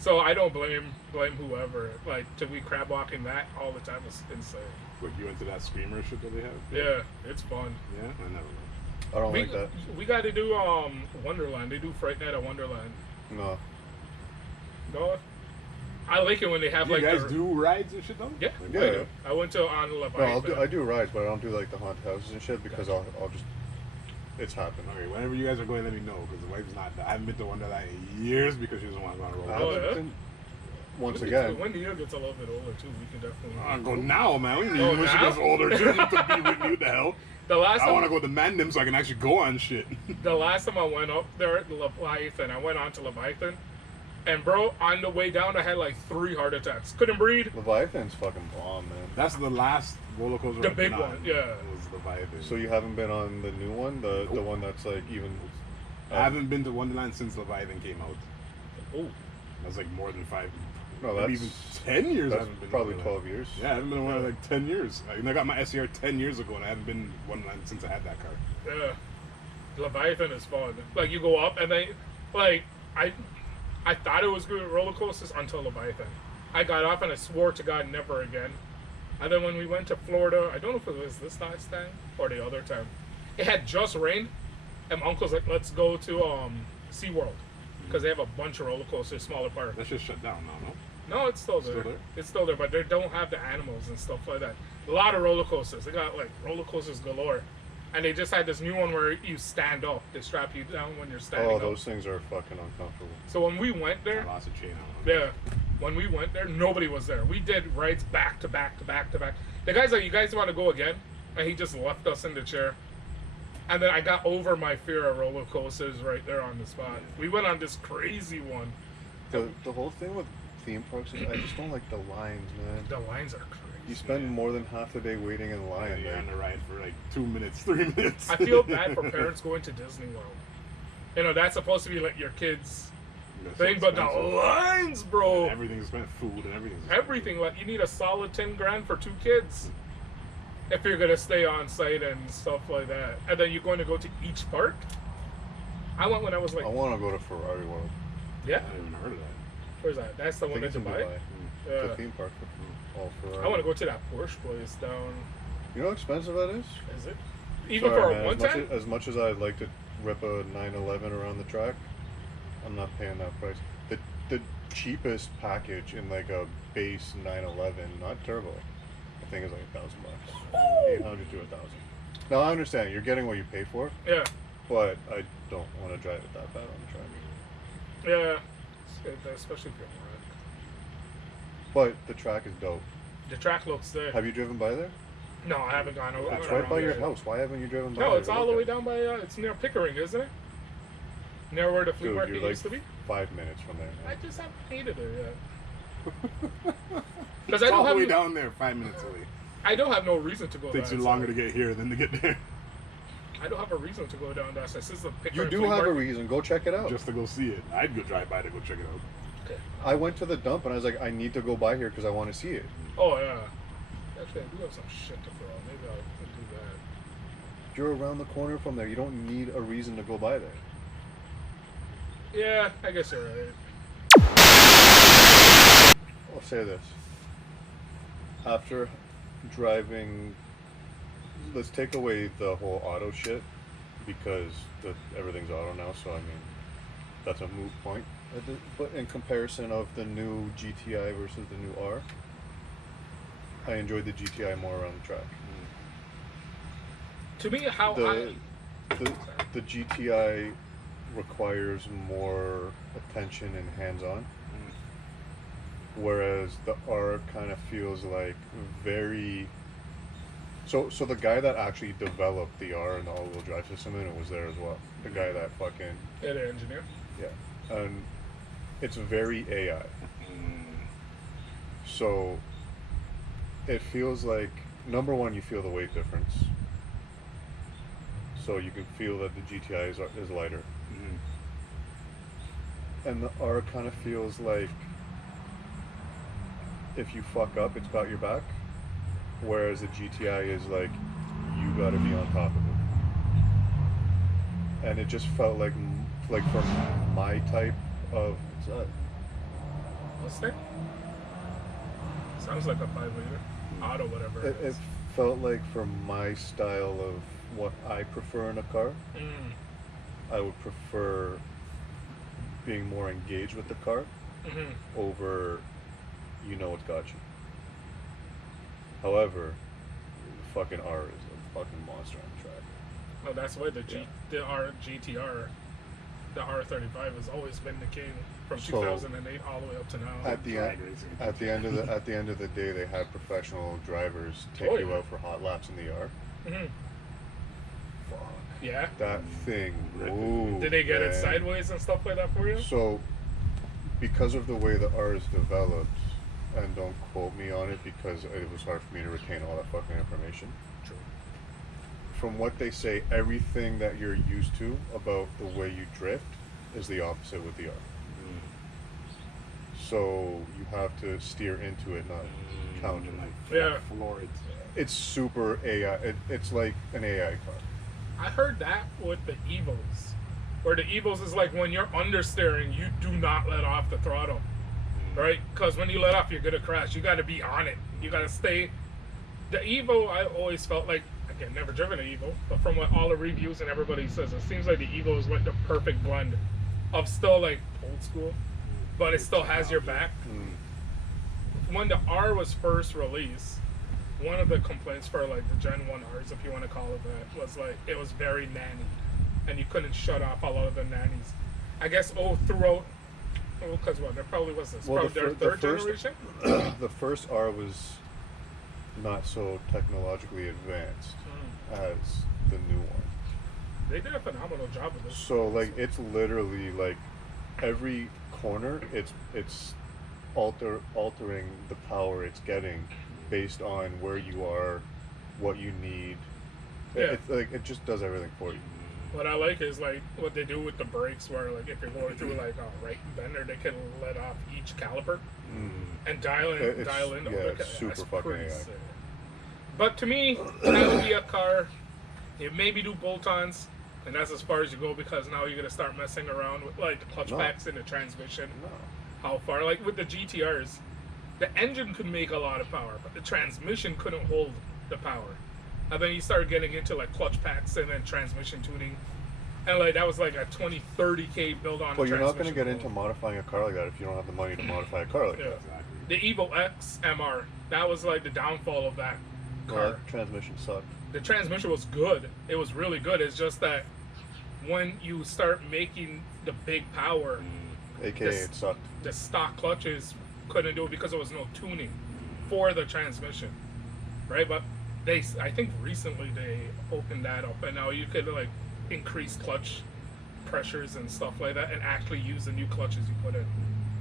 So I don't blame whoever. Like to be crab walking that all the time is insane. What, you into that screamer shit that they have? Yeah, it's fun. Yeah, I never know. I don't like that. We got to do Wonderland. They do Fright Night at Wonderland. No. No, I like it when they have You like guys the, do rides and shit though? Yeah, Yeah. I do. I went to on No, Leviathan. I do rides, but I don't do like the haunted houses and shit because I'll just. It's happened. Okay, whenever you guys are going, let me know because the wife's not. I haven't been to Wonderland in years because she doesn't want to go on a roller I coaster. Oh, haven't yeah? been- Once When again, when the year gets a little bit older too, we can definitely. I go now, man. We need Oh, when she now? gets older too to be with me. What the hell? The last I time want to go to Mandem so I can actually go on shit. the last time I went up there at Leviathan, I went on to Leviathan, and bro, on the way down, I had like 3 heart attacks. Couldn't breathe. Leviathan's fucking bomb, man. That's the last roller coaster The I've been big on, one, yeah. Was Leviathan. So you haven't been on the new one, the Nope. one that's like even. I haven't been to Wonderland since Leviathan came out. Oh, That's like more than 5. No, maybe that's even 10 years. I that's haven't been to probably Wonderland. 12 years. Yeah, I haven't been to Wonderland like 10 years. I got my SCR 10 years ago, and I haven't been to Wonderland since I had that car. yeah. Leviathan is fun. Like you go up and then, like I thought it was good roller coasters until Leviathan. I got off and I swore to God never again. And then when we went to Florida, I don't know if it was this last time or the other time, it had just rained, and my uncle's like, let's go to SeaWorld because they have a bunch of roller coasters, smaller park. That's just shut down now, no? No, it's still there. Still there? It's still there, but they don't have the animals and stuff like that. A lot of roller coasters. They got like roller coasters galore. And they just had this new one where you stand up. They strap you down when you're standing Oh, up. those things are fucking uncomfortable. So when we went I there, lost a chain on. yeah, when we went there, nobody was there. We did rides back to back to back to back. The guy's like, you guys want to go again? And he just left us in the chair. And then I got over my fear of roller coasters right there on the spot. We went on this crazy one. The whole thing with theme parks is I just don't like the lines, man. The lines are crazy. You spend more than half the day waiting in line. You're Like, on the ride for like 2 minutes, 3 minutes. I feel bad for parents going to Disney World. You know, that's supposed to be like your kids' That's so thing, but the expensive. lines, bro. Everything's spent, food and everything's Everything, like you need a solid 10 grand for 2 kids if you're gonna stay on site and stuff like that. And then you're going to go to each park. I went when I was like, I want to go to Ferrari World. yeah, I haven't even heard of that. where's that? That's the I one think in it's in Dubai. Dubai. Yeah. It's a theme park for all Ferrari. I want to go to that Porsche place down. You know how expensive that is? Is it? Even Sorry, for man, a one time? as much as I'd like to rip a 911 around the track, I'm not paying that price. The cheapest package in like a base 911, not turbo, I think is like $1,000, 800 to 1,000. Now I understand you're getting what you pay for, Yeah, but I don't want to drive it that bad on the track. yeah. It's good, especially if you're on road. But the track is dope. The track looks there. Have you driven by there? No, I haven't gone over. It's went right around by your there. house. Why haven't you driven by No, there it's to all look the way at? down by. It's near Pickering, isn't it? Near where the flea Dude, market you're like used to be. 5 minutes from there. I Man. just haven't hated it yet. It's Because I all don't the have way no, down there, 5 minutes away. I don't have no reason to go. Takes that you longer to side. get here than to get there. I don't have a reason to go down that side. Since the Pickering You do flea have a market- reason. Go check it out. Just to go see it. I'd go drive by to go check it out. Okay. I went to the dump and I was like, I need to go by here because I want to see it. Oh yeah. Actually, I do have some shit to throw. Maybe I'll do that. You're around the corner from there. You don't need a reason to go by there. Yeah, I guess you're right. I'll say this. After driving, let's take away the whole auto shit because everything's auto now. So I mean, that's a moot point. But in comparison of the new GTI versus the new R, I enjoyed the GTI more around the track. To me, how The GTI requires more attention and hands-on, whereas the R kind of feels like very. So the guy that actually developed the R and the all-wheel drive system in it was there as well. The guy that fucking yeah, the engineer. yeah, and it's very AI. So it feels like number one, you feel the weight difference. So you can feel that the GTI is lighter. And the R kind of feels like if you fuck up, it's got your back. Whereas the GTI is like, you gotta be on top of it. And it just felt like for my type of, Mustang? Sounds like a 5-liter. Auto, whatever. it felt like for my style of what I prefer in a car, I would prefer being more engaged with the car over, you know what's got you. However, the fucking R is a fucking monster on the track. Oh, that's why the GTR, the R35 has always been the king from So, 2008 all the way up to now. At the end of the day, they have professional drivers take Oh, you yeah. out for hot laps in the R. Fuck. Yeah. That thing moved. Did they get it man. sideways and stuff like that for you? So, because of the way the R is developed, and don't quote me on it because it was hard for me to retain all that fucking information. True. From what they say, everything that you're used to about the way you drift is the opposite with the R. So you have to steer into it, not counter. Yeah. Floor it. It's super AI. It's like an AI car. I heard that with the Evos, where the Evos is like when you're understeering, you do not let off the throttle, right? Because when you let off, you're gonna crash. You got to be on it. You got to stay. The Evo, I always felt like, again, never driven an Evo, but from what all the reviews and everybody says, it seems like the Evo is like the perfect blend of still like old school, but it still has your back. When the R was first released, one of the complaints for like the Gen 1 Rs, if you want to call it that, was like it was very nanny, and you couldn't shut off a lot of the nannies. I guess because there probably was this. Well, Probably their third generation. The first R was not so technologically advanced as the new one. They did a phenomenal job with this. So like it's literally like every corner it's altering the power it's getting based on where you are, what you need. Yeah. It's like it just does everything for you. What I like is like what they do with the brakes, where like if you're going through like a right bender, they can let off each caliper and dial in It's- the yeah, other it's super That's fucking pretty AI. sick. But to me, that would be a car. It maybe do bolt-ons, and that's as far as you go, because now you're gonna start messing around with like the clutch No. packs and the transmission. No. How far? Like with the GTRs, the engine could make a lot of power, but the transmission couldn't hold the power. And then you start getting into like clutch packs and then transmission tuning, and like that was like a 20-30K build on. Well, the you're not going to transmission get alone. into modifying a car like that if you don't have the money to modify a car like Yeah. that. The Evo X MR, that was like the downfall of that car. Well, that transmission sucked. The transmission was good. It was really good. It's just that when you start making the big power, AKA This- it sucked. the stock clutches couldn't do it because there was no tuning for the transmission, right? But I think recently they opened that up, and now you could like increase clutch pressures and stuff like that, and actually use the new clutches you put in.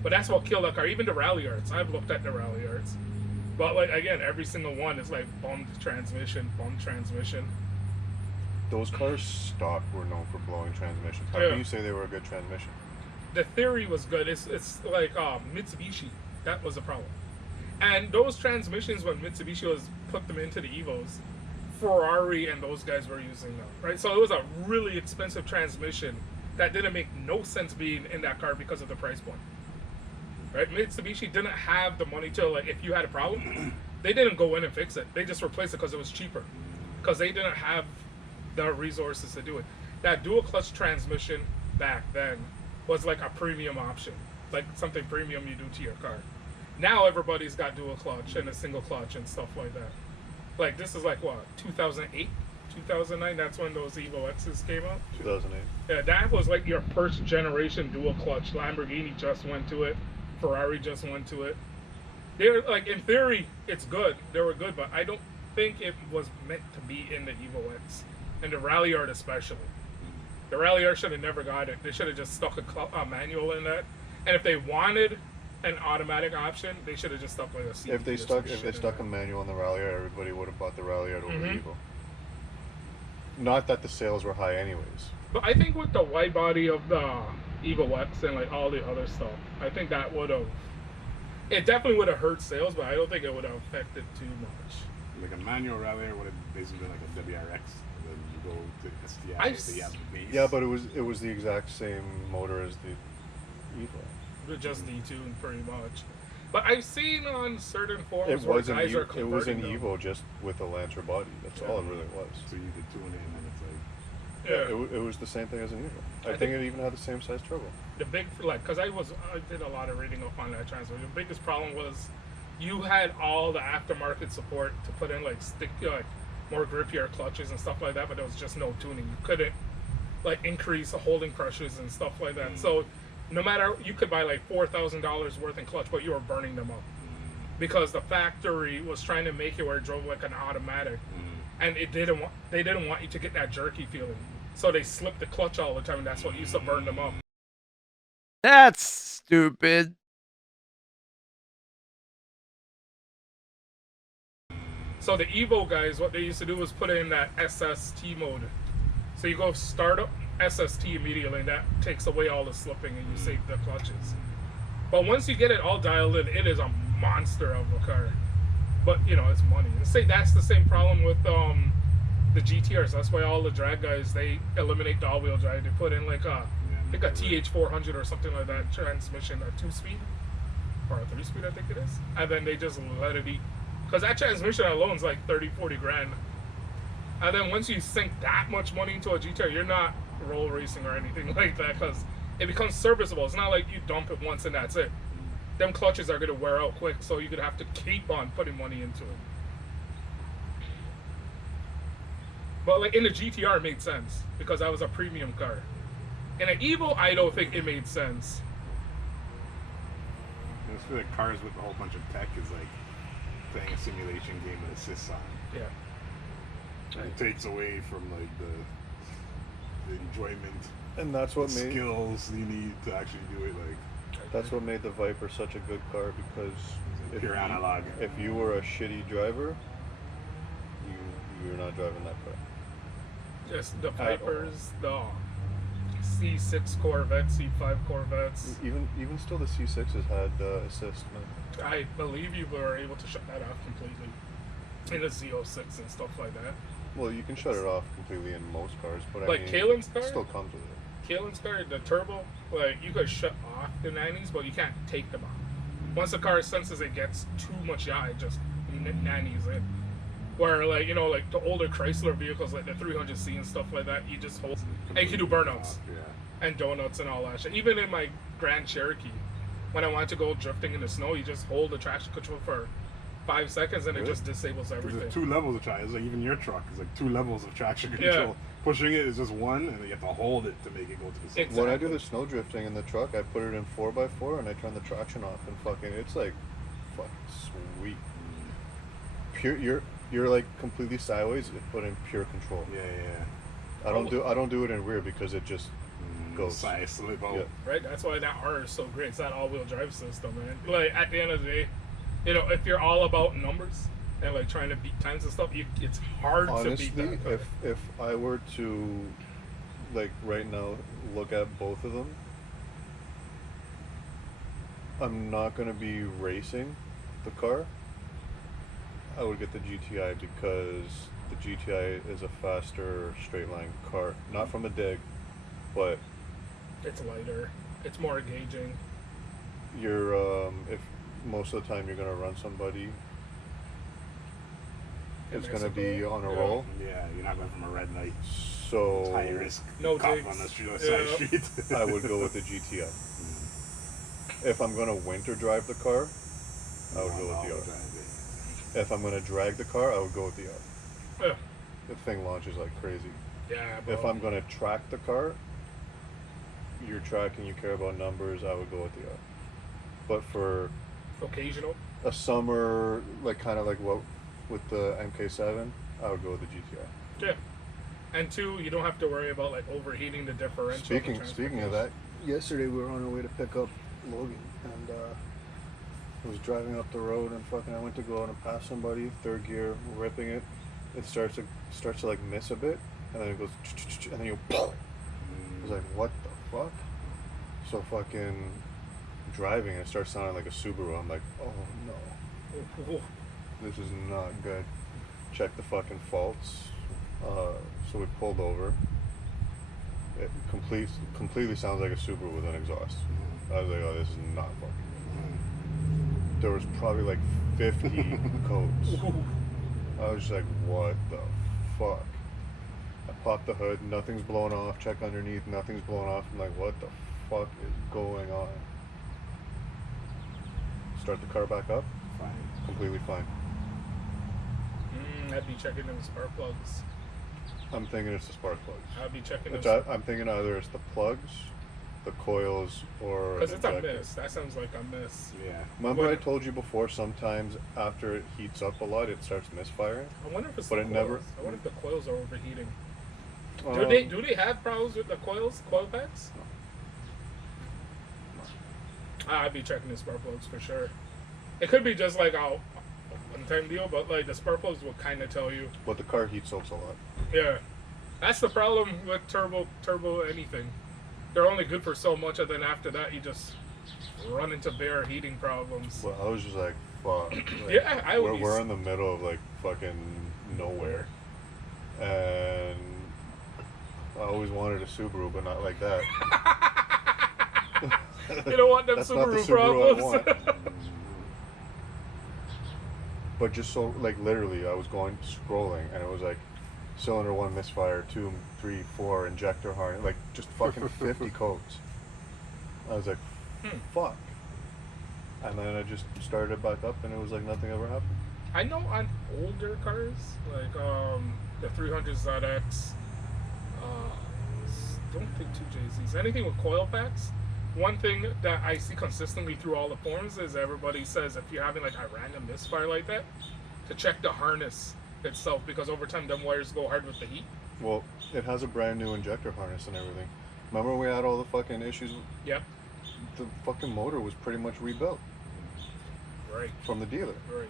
But that's what killed that car. Even the rally yards, I've looked at the rally yards, but like again, every single one is like bummed transmission. Those cars stock were known for blowing transmissions. How Yeah. can you say they were a good transmission? The theory was good. It's like Mitsubishi. That was a problem. And those transmissions, when Mitsubishi was put them into the Evos, Ferrari and those guys were using them, right? So it was a really expensive transmission that didn't make no sense being in that car because of the price point, right? Mitsubishi didn't have the money to, like, if you had a problem, they didn't go in and fix it. They just replaced it because it was cheaper, because they didn't have the resources to do it. That dual clutch transmission back then was like a premium option, like something premium you do to your car. Now everybody's got dual clutch and a single clutch and stuff like that. Like this is like what, 2008, 2009? That's when those Evo X's came out. 2008. Yeah, that was like your first generation dual clutch. Lamborghini just went to it. Ferrari just went to it. They're like, in theory, it's good. They were good, but I don't think it was meant to be in the Evo X, and the Rally Art especially. The Rally Art should have never got it. They should have just stuck a manual in that. And if they wanted an automatic option, they should have just stuck like a CVT. If they or some stuck shit in a there. manual in the Rally, everybody would have bought the Rally over Mhm. the Evo. Not that the sales were high, anyways. But I think with the wide body of the Evo X and like all the other stuff, I think that would have. It definitely would have hurt sales, but I don't think it would have affected too much. like a manual rally would have basically been like a WRX, and then you go to STI, I've so you have the base. Yeah, but it was the exact same motor as the Evo. With just detuned pretty much. But I've seen on certain forums It where was an guys are it was an converting them. Evo just with a Lancer body. That's all it really was. So you could tune in, and it's like Yeah. It was the same thing as an Evo. I I think think- it even had the same size turbo. The big, like, because I did a lot of reading up on that transmission. The biggest problem was you had all the aftermarket support to put in, like, more grippier clutches and stuff like that, but there was just no tuning. You couldn't, like, increase the holding pressures and stuff like that. So no matter, you could buy, like, $4,000 worth in clutch, but you were burning them up. Because the factory was trying to make it where it drove like an automatic, and they didn't want you to get that jerky feeling. So they slipped the clutch all the time, and that's what used to burn them up. That's stupid. So the Evo guys, what they used to do was put in that SST mode. So you go start up SST immediately, and that takes away all the slipping, and you save the clutches. But once you get it all dialed in, it is a monster of a car. But you know, it's money. And say that's the same problem with the GTRs. That's why all the drag guys, they eliminate the all-wheel drive. They put in like I think a TH400 or something like that transmission, a 2-speed or a 3-speed, I think it is. And then they just let it eat. Because that transmission alone is like 30, 40 grand. And then once you sink that much money into a GTR, you're not roll racing or anything like that, because it becomes serviceable. It's not like you dump it once and that's it. Them clutches are going to wear out quick, so you're going to have to keep on putting money into it. But like in the GTR, it made sense because that was a premium car. In an Evo, I don't think it made sense. I just feel like cars with a whole bunch of tech is like playing a simulation game with assists on. Yeah. It takes away from like the enjoyment, And that's what made skills you need to actually do it. Like that's what made the Viper such a good car, because pure analog. if you were a shitty driver, you're not driving that car. Just the Vipers, the C6 Corvettes, C5 Corvettes. Even still, the C6s had assist, man. I believe you were able to shut that off completely in the Z06 and stuff like that. Well, you can shut it off completely in most cars, but Like I mean, Kalen's car? it still comes with it. Kalen's car, the turbo, like you could shut off the 90s, but you can't take them off. Once the car senses it gets too much yaw, it just nannies it. Where like, you know, like the older Chrysler vehicles, like the 300C and stuff like that, you just hold, and you can do burnouts Yeah. and donuts and all that shit. Even in my Grand Cherokee, when I wanted to go drifting in the snow, you just hold the traction control for 5 seconds and it Really? just disables everything. There's 2 levels of traction. It's like even your truck is like 2 levels of traction control. Yeah. Pushing it is just one, and then you have to hold it to make it go to the same. Exactly. When I do the snow drifting in the truck, I put it in 4x4 and I turn the traction off, and fucking, it's like fucking sweet. Pure, you're like completely sideways, but in pure control. Yeah. I don't do it in rear because it just goes. Side slip out. Yeah. Right? That's why that R is so great. It's that all-wheel drive system, man. Like, at the end of the day, you know, if you're all about numbers and, like, trying to beat times and stuff, it's hard to Honestly, beat that. if I were to, like, right now look at both of them, I'm not gonna be racing the car. I would get the GTI because the GTI is a faster straight line car. Not from a dig, but It's lighter. It's more engaging. you're if most of the time you're gonna run somebody, it's gonna be on a Yeah. roll. Yeah, you're not going from a red light. So High risk. No cop jigs. on the street, Yeah. side street. I would go with the GTI. If I'm gonna winter drive the car, I would go with the R. If I'm gonna drag the car, I would go with the R. Yeah. The thing launches like crazy. Yeah, bro. If I'm gonna track the car, you're tracking, you care about numbers, I would go with the R. But for Occasional. a summer, like kind of like what with the MK7, I would go with the GTI. Yeah. And 2, you don't have to worry about, like, overheating the differential. Speaking of that, yesterday we were on our way to pick up Logan, and I was driving up the road, and fucking I went to go out and pass somebody, third gear, ripping it. It starts to like miss a bit, and then it goes, and then you go. I was like, what the fuck? So fucking driving, it starts sounding like a Subaru. I'm like, oh no, this is not good. check the fucking faults. So we pulled over. It completely sounds like a Subaru with an exhaust. I was like, oh, this is not fucking. There was probably like 50 codes. I was just like, what the fuck? I popped the hood, nothing's blowing off. Check underneath, nothing's blowing off. I'm like, what the fuck is going on? Start the car back up. Fine. Completely fine. I'd be checking them spark plugs. I'm thinking it's the spark plugs. I'd be checking Which them. I'm thinking either it's the plugs, the coils, or Because it's a injector. miss. That sounds like a miss. Yeah. Remember What- I told you before, sometimes after it heats up a lot, it starts misfiring? I wonder if it's But the it coils. never- I wonder if the coils are overheating. Um, Do they have problems with the coil packs? I'd be checking the spark plugs for sure. It could be just like a one-time deal, but like the spark plugs will kind of tell you. But the car heat soaks a lot. Yeah, that's the problem with turbo anything. They're only good for so much, and then after that you just run into bare heating problems. But I was just like, fuck. Like, Yeah, I would be we're in the middle of like fucking nowhere. And I always wanted a Subaru, but not like that. You don't want them That's not the Subaru Subaru I problems. want. But just so, like, literally, I was scrolling, and it was like, cylinder 1 misfire, 2, 3, 4, injector harness, like, just fucking 50 codes. I was like, fuck. And then I just started it back up, and it was like nothing ever happened. I know on older cars, like the 300ZX, don't think 2JZs, anything with coil packs. One thing that I see consistently through all the forums is everybody says if you're having like a random misfire like that, to check the harness itself, because over time them wires go hard with the heat. Well, it has a brand new injector harness and everything. Remember when we had all the fucking issues? Yep. The fucking motor was pretty much rebuilt Right. from the dealer. Right.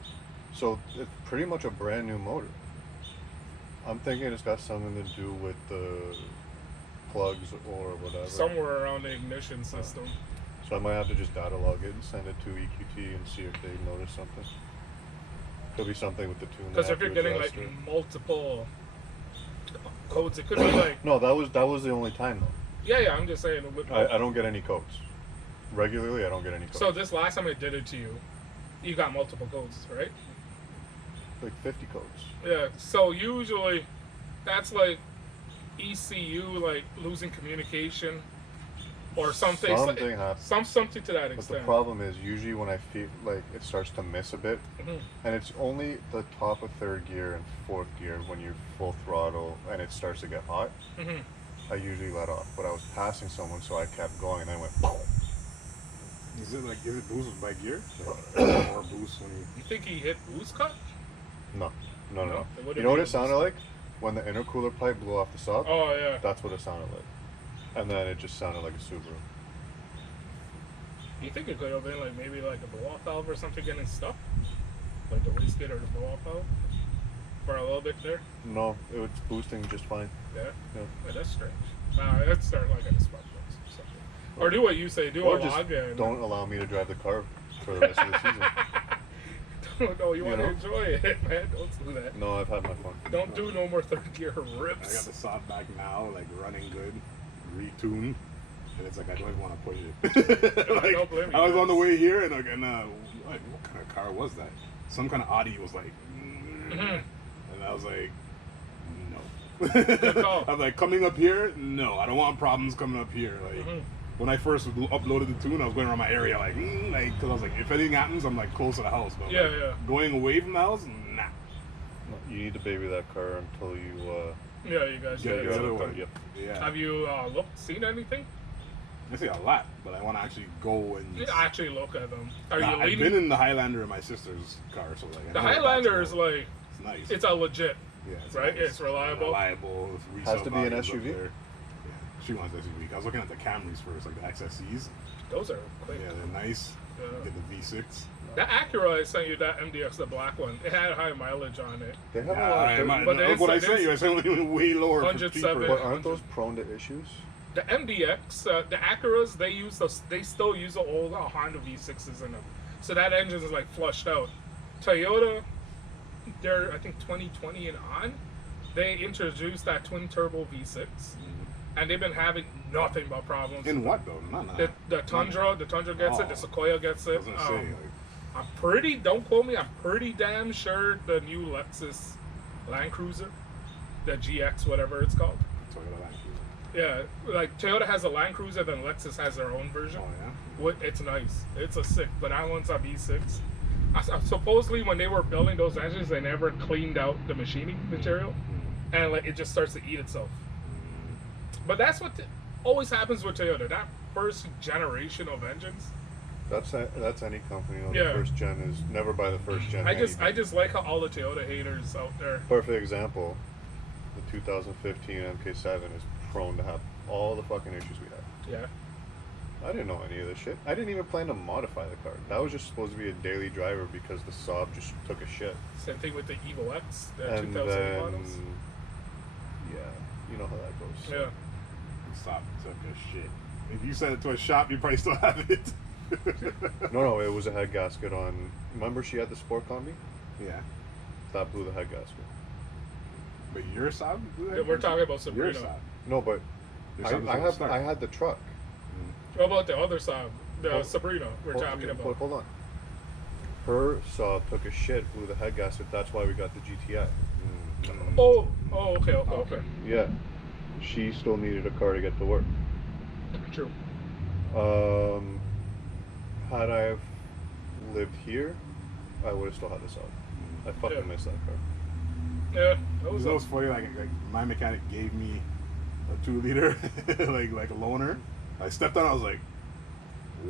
So it's pretty much a brand new motor. I'm thinking it's got something to do with the plugs or whatever. Somewhere around the ignition system. So I might have to just data log it and send it to EQT and see if they notice something. Could be something with the tune. Because if you're getting like multiple codes, it could be like No, that was the only time though. yeah. I'm just saying. With, I don't get any codes. Regularly, I don't get any codes. so this last time it did it to you, you got multiple codes, right? like 50 codes. Yeah. So usually, that's like ECU, like losing communication, or something. Something happens. Something to that But extent. the problem is usually when I feel like it starts to miss a bit, and it's only the top of third gear and fourth gear when you're full throttle and it starts to get hot, I usually let off. But I was passing someone, so I kept going, and then went. Boom. Is it boost by gear? Or boost when You think he hit boost cut? No. It wouldn't You know what be it a sounded boost. like? When the intercooler pipe blew off the sock. Oh yeah. That's what it sounded like. And then it just sounded like a Subaru. You think it could have been like maybe like a blow-off valve or something getting stuck, like the wastegate or the blow-off valve, for a little bit there. No, it was boosting just fine. Yeah. Yeah. Well, that's strange. Let's start like at a spark plugs or something. Or do what you say. Do Or a just log in. don't allow me to drive the car for the rest of the season. No, you want to know? enjoy it, man. Don't do that. No, I've had my fun. Don't do no more third gear I got rips. the soft back now, like running good, retuned, and it's like I don't even want to push it. Like, don't blame you, I was on the guys. way here, and what kind of car was that? Some kind of Audi was like, and I was like, no. call. I'm like, coming up here, no, I don't want problems coming up here. Like when I first uploaded the tune, I was going around my area like, because I was like, if anything happens, I'm like close to the house. But Yeah, like, yeah. going away from the house, nah. You need to baby that car until you Yeah, you guys. Yeah, should. yeah. other other car. one. Yep. Yeah, Have you seen anything? I see a lot, but I want to actually go and. You actually look at them. Are Nah, you I've leaning? been in the Highlander in my sister's car, so like. I The know what Highlander that's is about. like, It's nice. it's a legit. Yeah, right? It's reliable. Reliable. It's Has to resale be an values up SUV? there. Yeah, she wants SUV. I was looking at the Camrys first, like the XSEs. Those are quick. Yeah, they're nice. Yeah. Get the V6. The Acura I sent you, that MDX, the black one, it had high mileage on it. They have a Yeah, lot I of might- but look what I it's- sent you. I sent you way lower. for 107. cheaper. But aren't those prone to issues? The MDX, the Acuras, they still use the old Honda V6s in them. So that engine is like flushed out. Toyota, I think 2020 and on, they introduced that twin turbo V6, and they've been having nothing but problems. In what though? The Tundra gets it. The Sequoia gets I it. was gonna say, Don't quote me. I'm pretty damn sure the new Lexus Land Cruiser, the GX, whatever it's called. Toyota Land Cruiser. Yeah, like Toyota has a Land Cruiser, then Lexus has their own version. Oh yeah. It's nice. It's a sick, but that one's a V6. Supposedly, when they were building those engines, they never cleaned out the machining material, and like it just starts to eat itself. But that's what always happens with Toyota. That first generation of engines. That's any company. You know, Yeah. The first gen is never buy the first gen. I just anything. like how all the Toyota haters out there. Perfect example. The 2015 MK7 is prone to have all the fucking issues we had. Yeah. I didn't know any of this shit. I didn't even plan to modify the car. That was just supposed to be a daily driver because the Saab just took a shit. Same thing with the Evo X, the And 2000 then, models. yeah, you know how that goes. Yeah. Stop took a shit. If you sent it to a shop, you probably still have it. No, it was a head gasket on. Remember, she had the Sport Combi. Yeah. That blew the head gasket. But your Saab? We're talking about Your Sabrina. Saab. No, but Your I Saab doesn't have start. I had the truck. What about the other side? The Oh. Sabrina we're talking about. Hold on. Her Saab took a shit, blew the head gasket. That's why we got the GTI. Oh, okay. Yeah, she still needed a car to get to work. True. Had I have lived here, I would have still had the Saab. I fucking Yeah. miss that car. Yeah, that It was was funny. Like my mechanic gave me a 2-liter, like a loaner. I stepped on. I was like,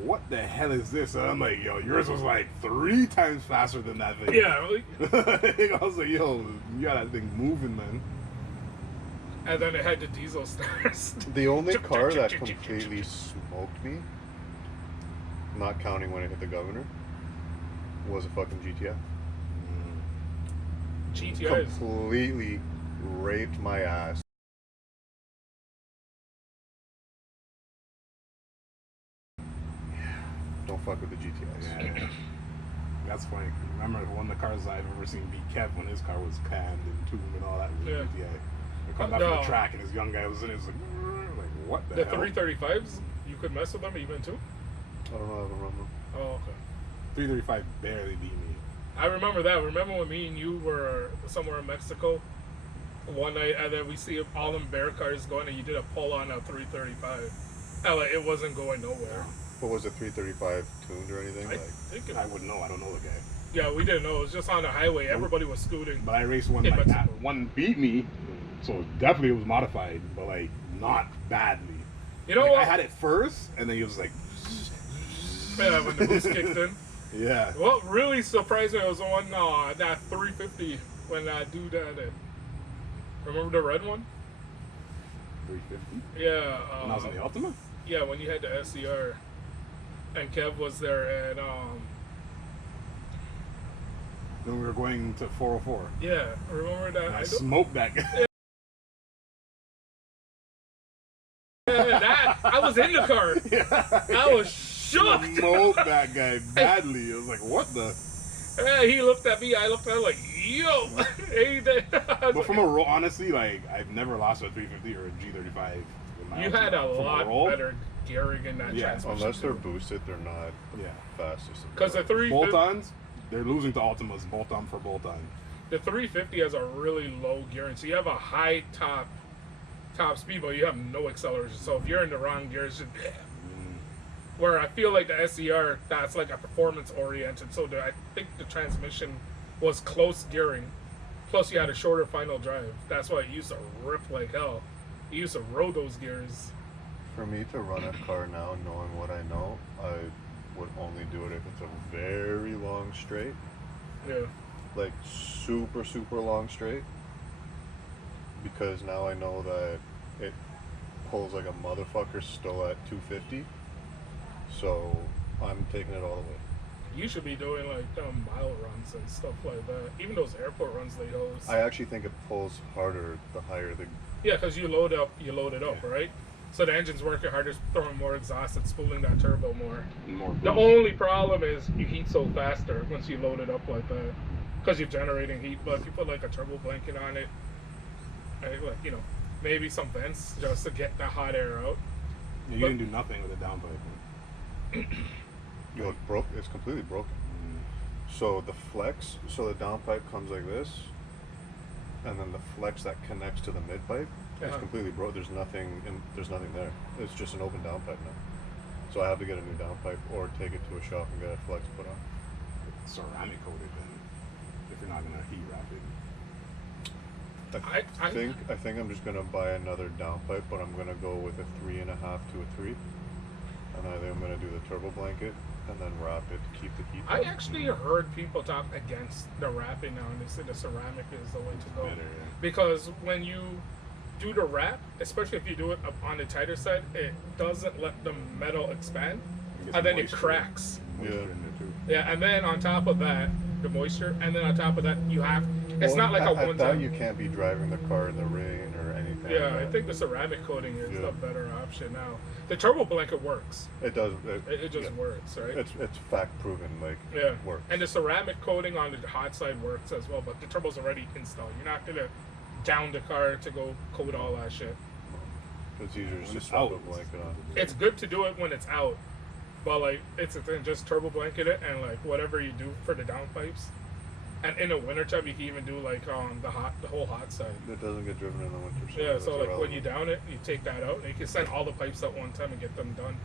"What the hell is this?" And I'm like, "Yo, yours was like 3 times faster than that thing." Yeah, I was like, "Yo, you got that thing moving, man." and then it had the diesel stars. The only car that completely smoked me, not counting when I hit the governor, was a fucking GTI. GTIs. Completely raped my ass. Don't fuck with the GTIs. Yeah. That's funny. Remember one of the cars I've ever seen beat Kev when his car was canned and tuned and all that was Yeah. GTA. They come out from the track and this young guy was in it. Was like, what the The hell? 335s, you could mess with them even too. I don't know how to run them. Oh, okay. 335 barely beat me. I remember that. Remember when me and you were somewhere in Mexico one night, and then we see all them bear cars going, and you did a pull on a 335. And like, it wasn't going nowhere. What was it, 335 tuned or anything? I think it, I wouldn't know. I don't know the guy. yeah, we didn't know. It was just on the highway. Everybody was scooting. But I raced one In like that. Mexico. One beat me, so definitely it was modified, but like not badly. You know Like, what? I had it first, and then he was like, Yeah, when the boost kicked in. yeah. What really surprised me was on that 350 when that dude had it. Remember the red one? 350. Yeah. When I was in the Ultima. Yeah, when you had the SCR, and Kev was there, and Then we were going to 404. yeah, remember that? And I don't- smoked that guy. that I was in the car. I was shocked. Smoked that guy badly. I was like, what the? Yeah, he looked at me. I looked at him like, yo. But from a roll, honestly, like I've never lost a 350 or a G35. in my You Ultima. had a From lot roll, better gearing in that Yeah, transmission. Unless they're boosted, they're not Yeah. fastest. Because the 350, Bolt-ons, they're losing to Ultimas bolt-on for bolt-on. the 350 has a really low gearing, so you have a high top speed, but you have no acceleration. So if you're in the wrong gear, it's just where I feel like the SCR, that's like a performance oriented. So I think the transmission was close gearing, plus you had a shorter final drive. That's why it used to rip like hell. You used to roll those gears. For me to run a car now, knowing what I know, I would only do it if it's a very long straight. Yeah. Like super, super long straight. Because now I know that it pulls like a motherfucker still at 250. So I'm taking it all the way. You should be doing like mile runs and stuff like that. Even those airport runs they host. I actually think it pulls harder the higher the. Yeah, because you load it up, right? So the engine's working harder, throwing more exhaust, and spooling that turbo more. More The boost. only problem is you heat so faster once you load it up like that. because you're generating heat. But if you put like a turbo blanket on it, like maybe some vents just to get the hot air out. Yeah, you didn't do nothing with the downpipe. It's broke. It's completely broken. So the flex, so the downpipe comes like this, and then the flex that connects to the mid pipe is completely broke. There's nothing there. It's just an open downpipe now. So I have to get a new downpipe or take it to a shop and get a flex put on. Ceramic coated then, if you're not gonna heat wrap it. I think I'm just gonna buy another downpipe, but I'm gonna go with a 3.5 to a 3, and I think I'm gonna do the turbo blanket and then wrap it to keep the heat. I actually heard people talk against the wrapping now, and they say the ceramic is the way to go. Better, yeah. Because when you do the wrap, especially if you do it up on the tighter side, it doesn't let the metal expand, It gets and then it moisture. cracks. Moisture Yeah. in there too. Yeah, and then on top of that, the moisture, and then on top of that, you have. It's Well, not like a at one that time. you can't be driving the car in the rain or anything. Yeah, like I that. think the ceramic coating is Yeah. the better option now. The turbo blanket works. It does. It just yeah. works, right? It's fact proven. Like Yeah, works. and the ceramic coating on the hot side works as well, but the turbo's already installed. You're not gonna down the car to go coat all that shit. It's easier just When to it's slap out, a blanket on. It's good to do it when it's out, but like it's a thing. Just turbo blanket it and like whatever you do for the downpipes. And in the wintertime, you can even do like the whole hot side. It doesn't get driven in the winter. Yeah, that's so like when irrelevant. you down it, you take that out, and you can send all the pipes at one time and get them done.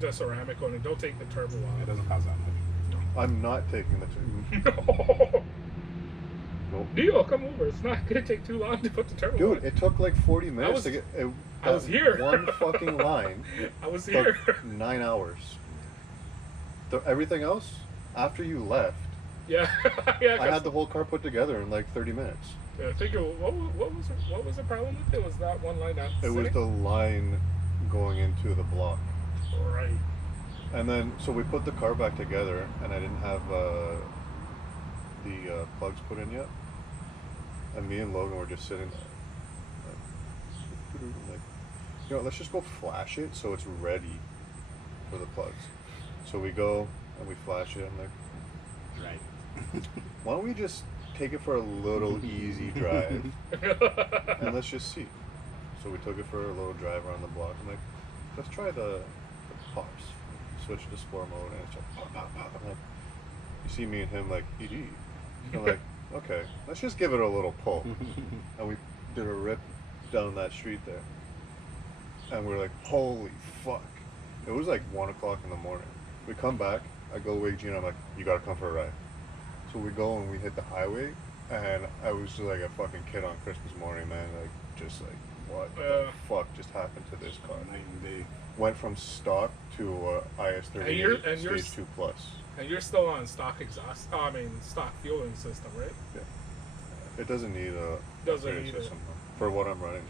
The ceramic coating. Don't take the turbo It off. doesn't cost that much. I'm not taking the. No. Nope. Dio, come over. It's not gonna take too long to put the turbo Dude, on. it took like 40 minutes was- to get. I was that here. One fucking line I was here. took 9 hours. Everything else, after you left, Yeah, yeah. I had the whole car put together in like 30 minutes. I think what was the problem with it? Was that one line out? It was the line going into the block. right. And then, so we put the car back together, and I didn't have the plugs put in yet. And me and Logan were just sitting like, let's just go flash it so it's ready for the plugs. So we go and we flash it. I'm like, Right. why don't we just take it for a little easy drive and let's just see. So we took it for a little drive around the block. I'm like, let's try the pops. Switch to sport mode, and it's like pop, pop, pop. I'm like, you see me and him like, ED. I'm like, okay, let's just give it a little pull. And we did a rip down that street there. And we're like, holy fuck. It was like 1 o'clock in the morning. We come back, I go wake Gina, I'm like, you gotta come for a ride. So we go and we hit the highway, and I was just like a fucking kid on Christmas morning, man. Like, just like, what the fuck just happened to this car? Night and day. Went from stock to IS38 And you're Stage 2 Plus. And you're still on stock exhaust. Stock fueling system, right? Yeah. It doesn't need a Doesn't upgraded need it. system for what I'm running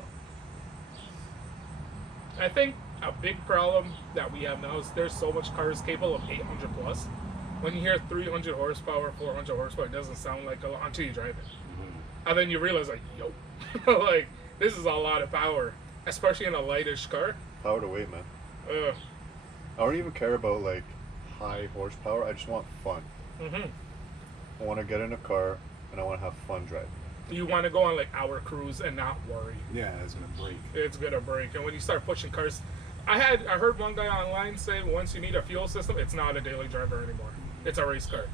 now. I think a big problem that we have now is there's so much cars capable of 800 plus. When you hear 300 horsepower, 400 horsepower, it doesn't sound like a lot until you drive it. And then you realize, like, yo, like, this is a lot of power, especially in a lightish car. Power to weight, man. Uh, I don't even care about like high horsepower. I just want fun. mhm. I want to get in a car and I want to have fun driving. You want to go on like hour cruise and not worry. Yeah, it's gonna break. It's gonna break. And when you start pushing cars, I heard one guy online say once you need a fuel system, it's not a daily driver anymore. It's a race car.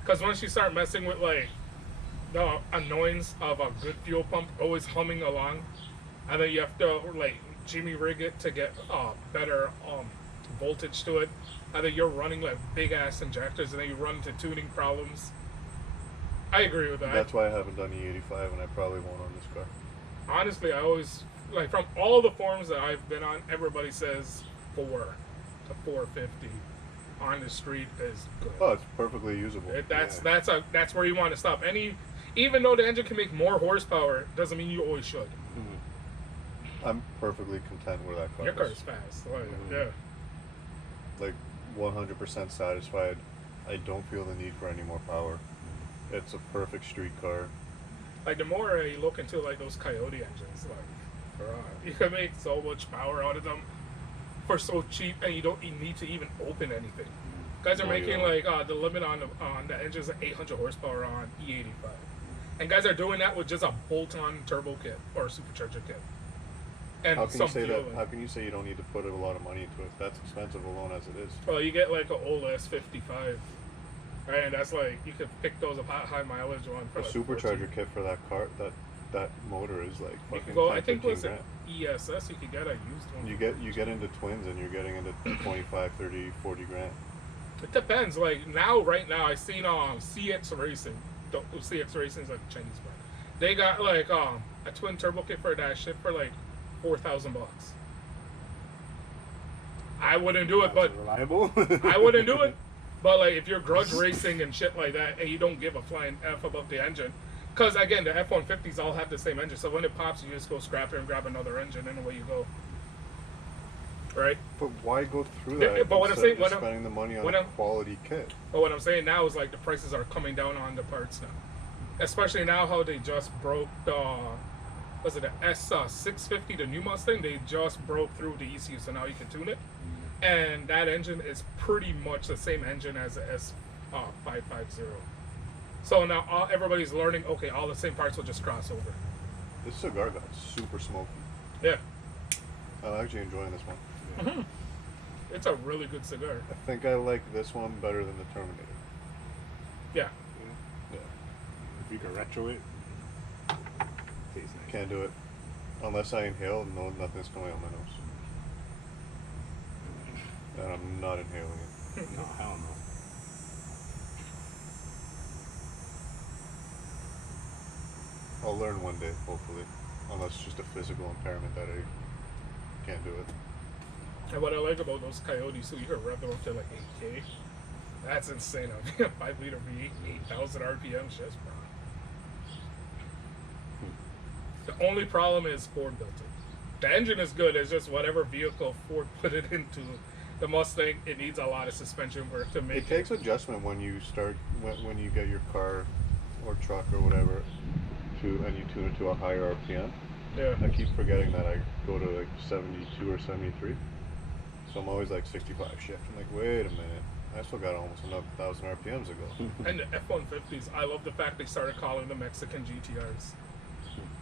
Because once you start messing with like the annoyance of a good fuel pump always humming along, and then you have to like Jimmy rig it to get better voltage to it, and then you're running like big ass injectors, and then you run into tuning problems. I agree with that. That's why I haven't done E85 and I probably won't on this car. Honestly, I always like from all the forums that I've been on, everybody says 4 to 450 on the street is good. Oh, it's perfectly usable. That's where you want to stop. Even though the engine can make more horsepower, doesn't mean you always should. I'm perfectly content where that car Your is. car is fast. Like, yeah. Like 100% satisfied. I don't feel the need for any more power. It's a perfect street car. Like the more you look into like those Coyote engines, like you can make so much power out of them for so cheap, and you don't need to even open anything. Guys are No, making you like the limit on the engines at 800 horsepower on E85, and guys are doing that with just a bolt-on turbo kit or supercharger kit. And How can some you say that? fueling. How can you say you don't need to put a lot of money into it? That's expensive alone as it is. Well, you get like an old S55, right? And that's like you could pick those up high mileage one for A like supercharger 14. kit for that car, that motor is like You fucking could go. 10, I think 15 with an grand. ESS, you could get a used one. You get into twins and you're getting into 25, 30, 40 grand. It depends. Like now, right now, I seen CX Racing. CX Racing is like a Chinese brand. They got like a twin turbo kit for that shit for like $4,000. I wouldn't do it, but reliable. I wouldn't do it. But like if you're grudge racing and shit like that, and you don't give a flying f about the engine, because again the F-150s all have the same engine, so when it pops, you just go scrap it and grab another engine, and away you go. Right. But why go through Yeah, that? but what I'm instead saying- of what just I'm- spending the money on what a I'm- quality kit. But what I'm saying now is like the prices are coming down on the parts now, especially now how they just broke the was it the S650, the new Mustang? They just broke through the ECU, so now you can tune it, and that engine is pretty much the same engine as the S550. So now everybody's learning. Okay, all the same parts will just cross over. This cigar got super smoky. Yeah, I'm actually enjoying this one. it's a really good cigar. I think I like this one better than the Terminator. Yeah, Yeah. If you can retro it, tastes nice. Can't do it unless I inhale. No, nothing's coming out my nose, and I'm not inhaling it. No, hell no. I'll learn one day, hopefully, unless it's just a physical impairment that I can't do it. and what I like about those Coyotes, so you can rev them up to like 8K. That's insane. I mean, a 5-liter V8, 8,000 RPM, shit, bro. The only problem is Ford built it. The engine is good. It's just whatever vehicle Ford put it into. The Mustang, it needs a lot of suspension work to make It takes adjustment when you start when you get your car or truck or whatever and you tune it to a higher RPM. Yeah. I keep forgetting that I go to like 72 or 73, so I'm always like 65 shift. I'm like, wait a minute, I still got almost another 1,000 RPMs to go. And the F-150s, I love the fact they started calling them Mexican GTRs.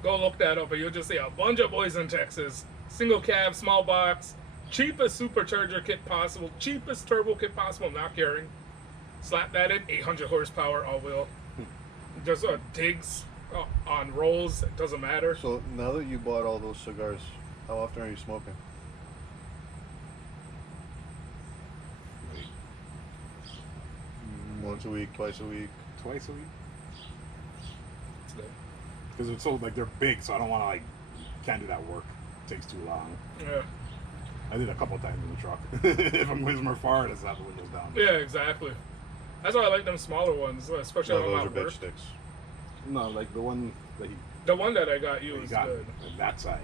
Go look that up, and you'll just see a bunch of boys in Texas. Single cab, small box, cheapest supercharger kit possible, cheapest turbo kit possible, not carrying. Slap that in, 800 horsepower all-wheel. Just digs on rolls, it doesn't matter. So now that you bought all those cigars, how often are you smoking? Once a week, twice a week? Twice a week. It's good. Because it's so like they're big, so I don't want to like can't do that work. It takes too long. Yeah. I did a couple times in the truck. If I'm going somewhere far, I just have the windows down. Yeah, exactly. That's why I like them smaller ones, especially No, when those I'm are at bitch work. sticks. No, like the one that he The one that I got you is got, good. like that size,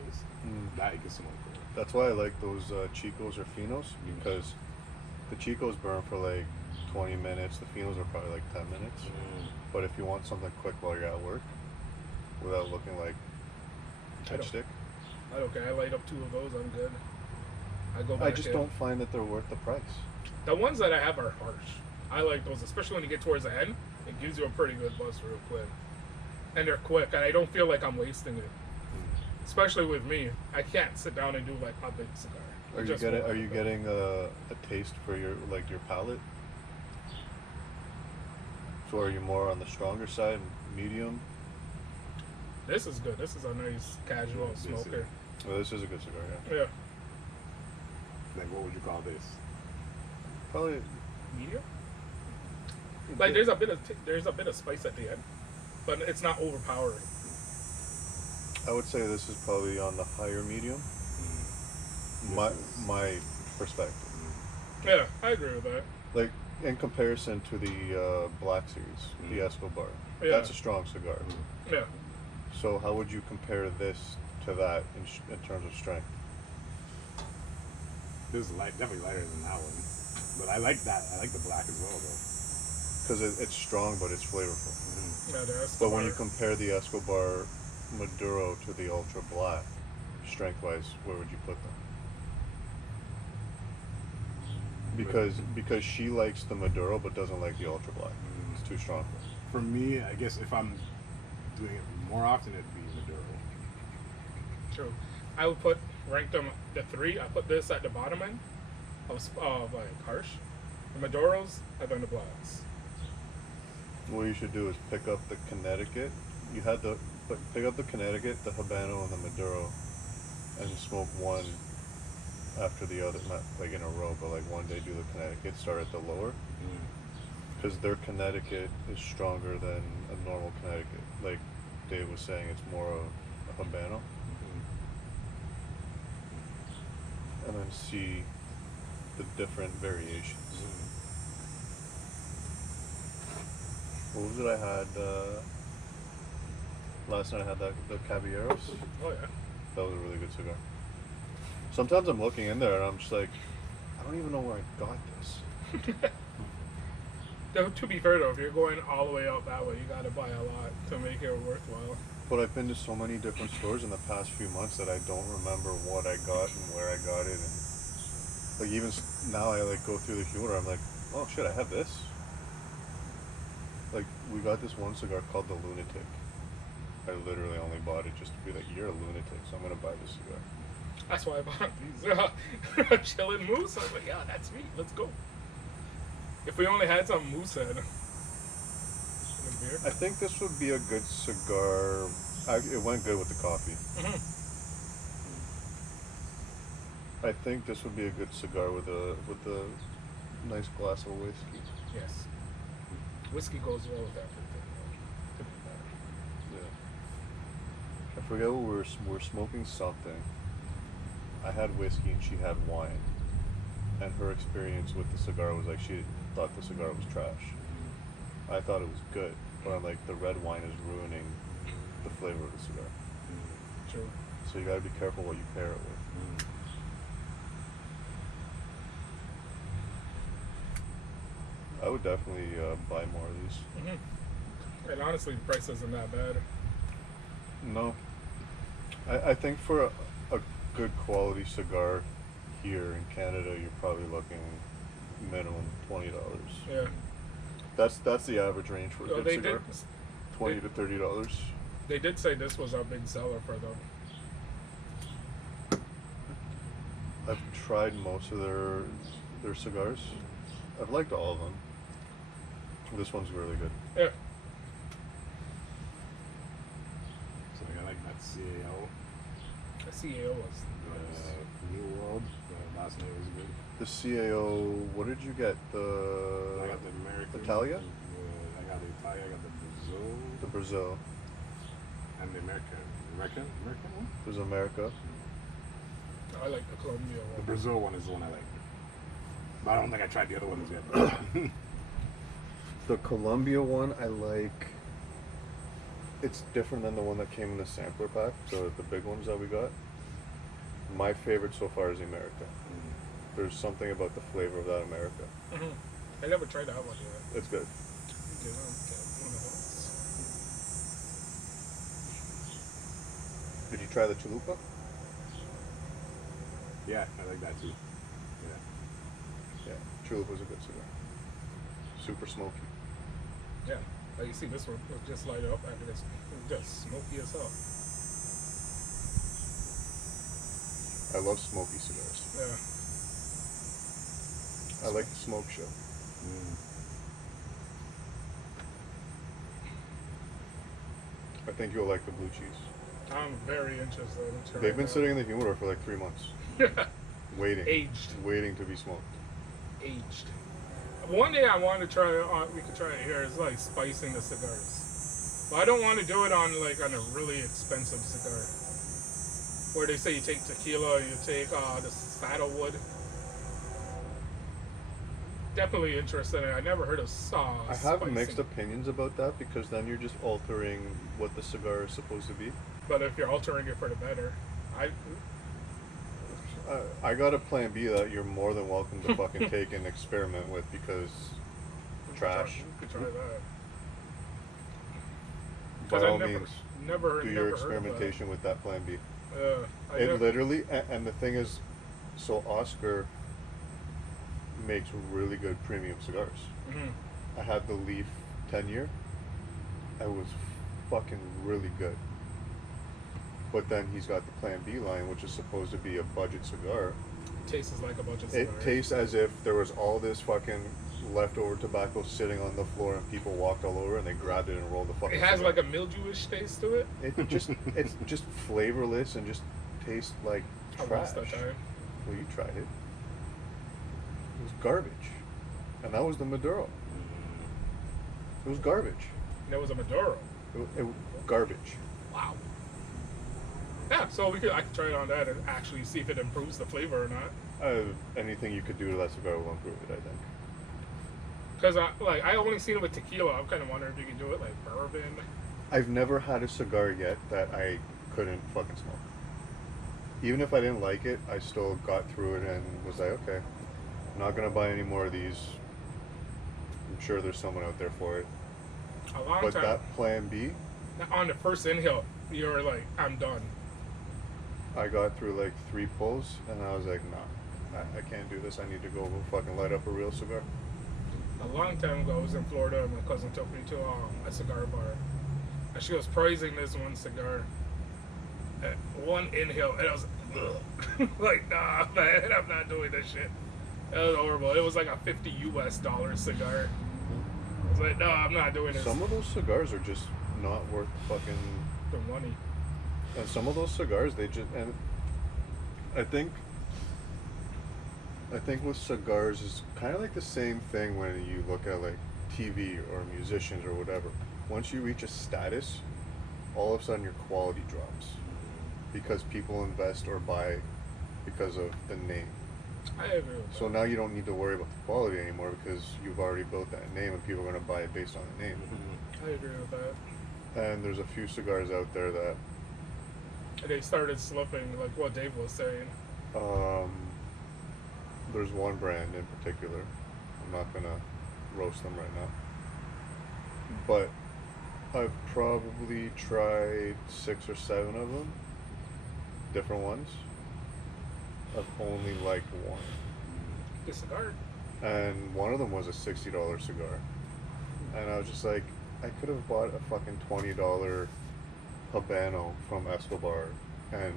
Mm. that you can smoke. That's why I like those Chicos or Finos, because the Chicos burn for like 20 minutes, the Finos are probably like 10 minutes. But if you want something quick while you're at work, without looking like I don't- stick, I don't care. I light up 2 of those. I'm good. I go back I just in. don't find that they're worth the price. The ones that I have are harsh. I like those, especially when you get towards the end. It gives you a pretty good buzz real quick. And they're quick, and I don't feel like I'm wasting it. Especially with me, I can't sit down and do like a big cigar. Are It you just getting won't Are you happen. getting a taste for your palate? So are you more on the stronger side, medium? This is good. This is a nice casual This is- smoker. Well, this is a good cigar, yeah. Yeah, Like, what would you call this? Probably. medium. Like there's a bit of spice at the end, but it's not overpowering. I would say this is probably on the higher medium. My perspective. Yeah, I agree with that. Like in comparison to the Black Series, the Escobar, Yeah. that's a strong cigar. Yeah, So how would you compare this to that in terms of strength? This is definitely lighter than that one. But I like that. I like the black as well, though. Because it's strong, but it's flavorful. yeah, that's But when you compare the Escobar Maduro to the Ultra Black, strength-wise, where would you put them? because she likes the Maduro but doesn't like the ultra black. It's too strong. For me, I guess if I'm doing it more often, it'd be Maduro. True. I would rank them the three. I put this at the bottom end of like harsh. The Maduros, and then the blacks. What you should do is pick up the Connecticut. You had to pick up the Connecticut, the Habano, and the Maduro, and smoke one after the other, not like in a row, but like one day do the Connecticut, start at the lower, because their Connecticut is stronger than a normal Connecticut. Like Dave was saying, it's more of a Habano. And then see the different variations. What was it I had? Last night I had the Caballeros. Oh yeah. That was a really good cigar. Sometimes I'm looking in there and I'm just like, I don't even know where I got this. Though, to be fair though, if you're going all the way out that way, you gotta buy a lot to make it worthwhile. But I've been to so many different stores in the past few months that I don't remember what I got and where I got it. And like even now I like go through the humidor, I'm like, oh shit, I have this. Like we got this one cigar called the Lunatic. I literally only bought it just to be like, you're a lunatic, so I'm gonna buy this cigar. That's why I bought these chillin' moose. I was like, yeah, that's me. Let's go. If we only had some moose head in the beer. I think this would be a good cigar. It went good with the coffee. I think this would be a good cigar with a nice glass of whiskey. Yes. Whiskey goes well with everything. Yeah. I forget what we were smoking something. I had whiskey and she had wine, and her experience with the cigar was like she thought the cigar was trash. I thought it was good, but I'm like the red wine is ruining the flavor of the cigar. True. So you gotta be careful what you pair it with. I would definitely buy more of these. And honestly, the price isn't that bad. No. I think for a good quality cigar here in Canada, you're probably looking minimum $20. Yeah. That's the average range for a good They cigar. did, $20 to $30. they did say this was a big seller for them. I've tried most of their cigars. I've liked all of them. This one's really good. Yeah. So I like that CAO. The CAO was nice. New World. Last name was good. The CAO, what did you get? I got the American. Italia? I got the Italia. I got the Brazil. The Brazil. And the American one? There's America. I like the Colombia The one. Brazil one is the one I like. But I don't think I tried the other ones yet. The Colombia one I like. It's different than the one that came in the sampler pack, the big ones that we got. My favorite so far is the America. There's something about the flavor of that America. I never tried that one yet. It's good. Get one of those. Did you try the Chalupa? Yeah, I like that too. Yeah, Chalupa's a good cigar. Super smoky. Yeah. Like you see, this one will just light up after this. Just smoky as hell. I love smoky cigars. Yeah. I like the smoke show. I think you'll like the blue cheese. I'm very interested in trying They've been that. sitting in the humidor for like 3 months. Waiting. Aged. Waiting to be smoked. Aged. One day I want to try. We could try it here. Is like spicing the cigars, but I don't want to do it on a really expensive cigar. Where they say you take tequila, you take the saddlewood. Definitely interested in it. I never heard of sauce. I have mixed opinions about that because then you're just altering what the cigar is supposed to be. But if you're altering it for the better, I got a plan B that you're more than welcome to fucking take and experiment with because trash. You could try that. By 'Cause I all never- means, never do never your heard of that. experimentation with that plan B. I It never- literally, and the thing is, so Oscar makes really good premium cigars. Mhm. I had the Leaf 10-year. It was fucking really good. But then he's got the Plan B line, which is supposed to be a budget cigar. Tastes like a budget It cigar. tastes as if there was all this fucking leftover tobacco sitting on the floor and people walked all over and they grabbed it and rolled the fucking It has cigar. like a mildewish taste to it. It's just flavorless and just tastes like I trash. lost that time. Well, you tried it. It was garbage. And that was the Maduro. It was garbage. And it was a Maduro. Garbage. Wow. Yeah, so I could try it on that and actually see if it improves the flavor or not. Anything you could do to that cigar will improve it, I think. Because I only seen it with tequila. I'm kind of wondering if you can do it like bourbon. I've never had a cigar yet that I couldn't fucking smoke. Even if I didn't like it, I still got through it and was like, okay, I'm not gonna buy any more of these. I'm sure there's someone out there for it. A long But time. that Plan B, On the first inhale, you were like, I'm done. I got through like 3 pulls and I was like, nah, I can't do this. I need to go fucking light up a real cigar. A long time ago, I was in Florida and my cousin took me to a cigar bar. And she was praising this one cigar. At one inhale, and I was like, nah, man, I'm not doing this shit. It was horrible. It was like a $50 cigar. I was like, no, I'm not doing this. Some of those cigars are just not worth fucking. The money. And some of those cigars, they just, and I think with cigars is kind of like the same thing when you look at like TV or musicians or whatever. Once you reach a status, all of a sudden your quality drops because people invest or buy because of the name. I agree with that. So now you don't need to worry about the quality anymore because you've already built that name and people are going to buy it based on the name. I agree with that. And there's a few cigars out there that They started slipping, like what Dave was saying. there's one brand in particular. I'm not gonna roast them right now, but I've probably tried 6 or 7 of them, different ones. I've only liked one, The cigar. and one of them was a $60 cigar, and I was just like, I could have bought a fucking $20 Habano from Escobar and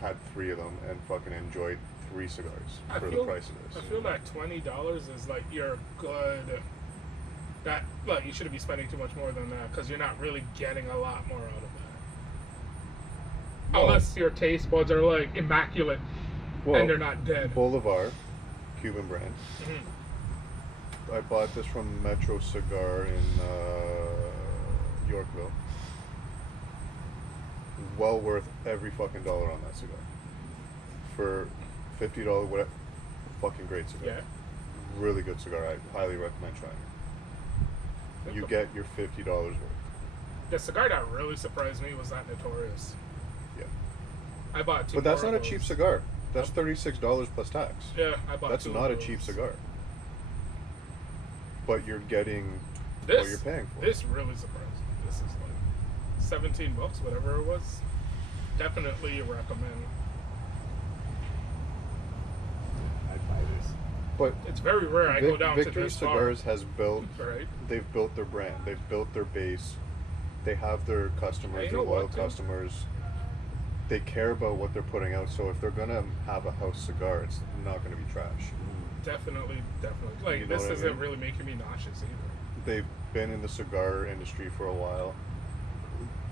had 3 of them and fucking enjoyed 3 cigars for the price of this. I feel that $20 is like your good. That like you shouldn't be spending too much more than that because you're not really getting a lot more out of that. Well- Unless your taste buds are like immaculate Well, and they're not dead. Bolivar, Cuban brand. Mhm. I bought this from Metro Cigar in Yorkville. Well worth every fucking dollar on that cigar. For $50, whatever, fucking great cigar. Yeah. Really good cigar. I highly recommend trying it. You get your $50 worth. The cigar that really surprised me was that Notorious. Yeah. I bought 2 But that's more not a of cheap those. cigar. That's $36 plus tax. Yeah, I bought That's 2 not of a cheap those. cigar. But you're getting This, what you're paying for. This really surprised me. This is like $17, whatever it was. Definitely recommend. I'd buy this. But It's very rare I go down to Victory this Cigars has built. far. Right? They've built their brand. They've built their base. They have their customers, You their know what, loyal too? customers. They care about what they're putting out. So if they're gonna have a house cigar, it's not gonna be trash. Definitely. Like, You know this what I isn't mean? really making me nauseous either. They've been in the cigar industry for a while.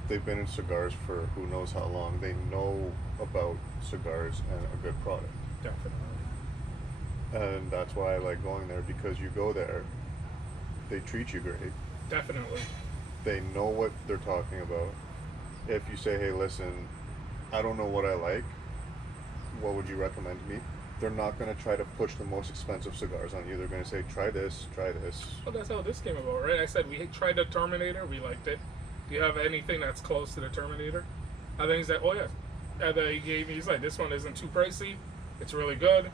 They've been in cigars for who knows how long. They know about cigars and a good product. Definitely. And that's why I like going there, because you go there, they treat you great. Definitely. They know what they're talking about. If you say, hey, listen, I don't know what I like, what would you recommend to me? They're not going to try to push the most expensive cigars on you. They're going to say, try this, try this. Well, that's how this came about, right? I said we tried the Terminator, we liked it. Do you have anything that's close to the Terminator? And then he's like, oh yeah. And then he's like, this one isn't too pricey. It's really good.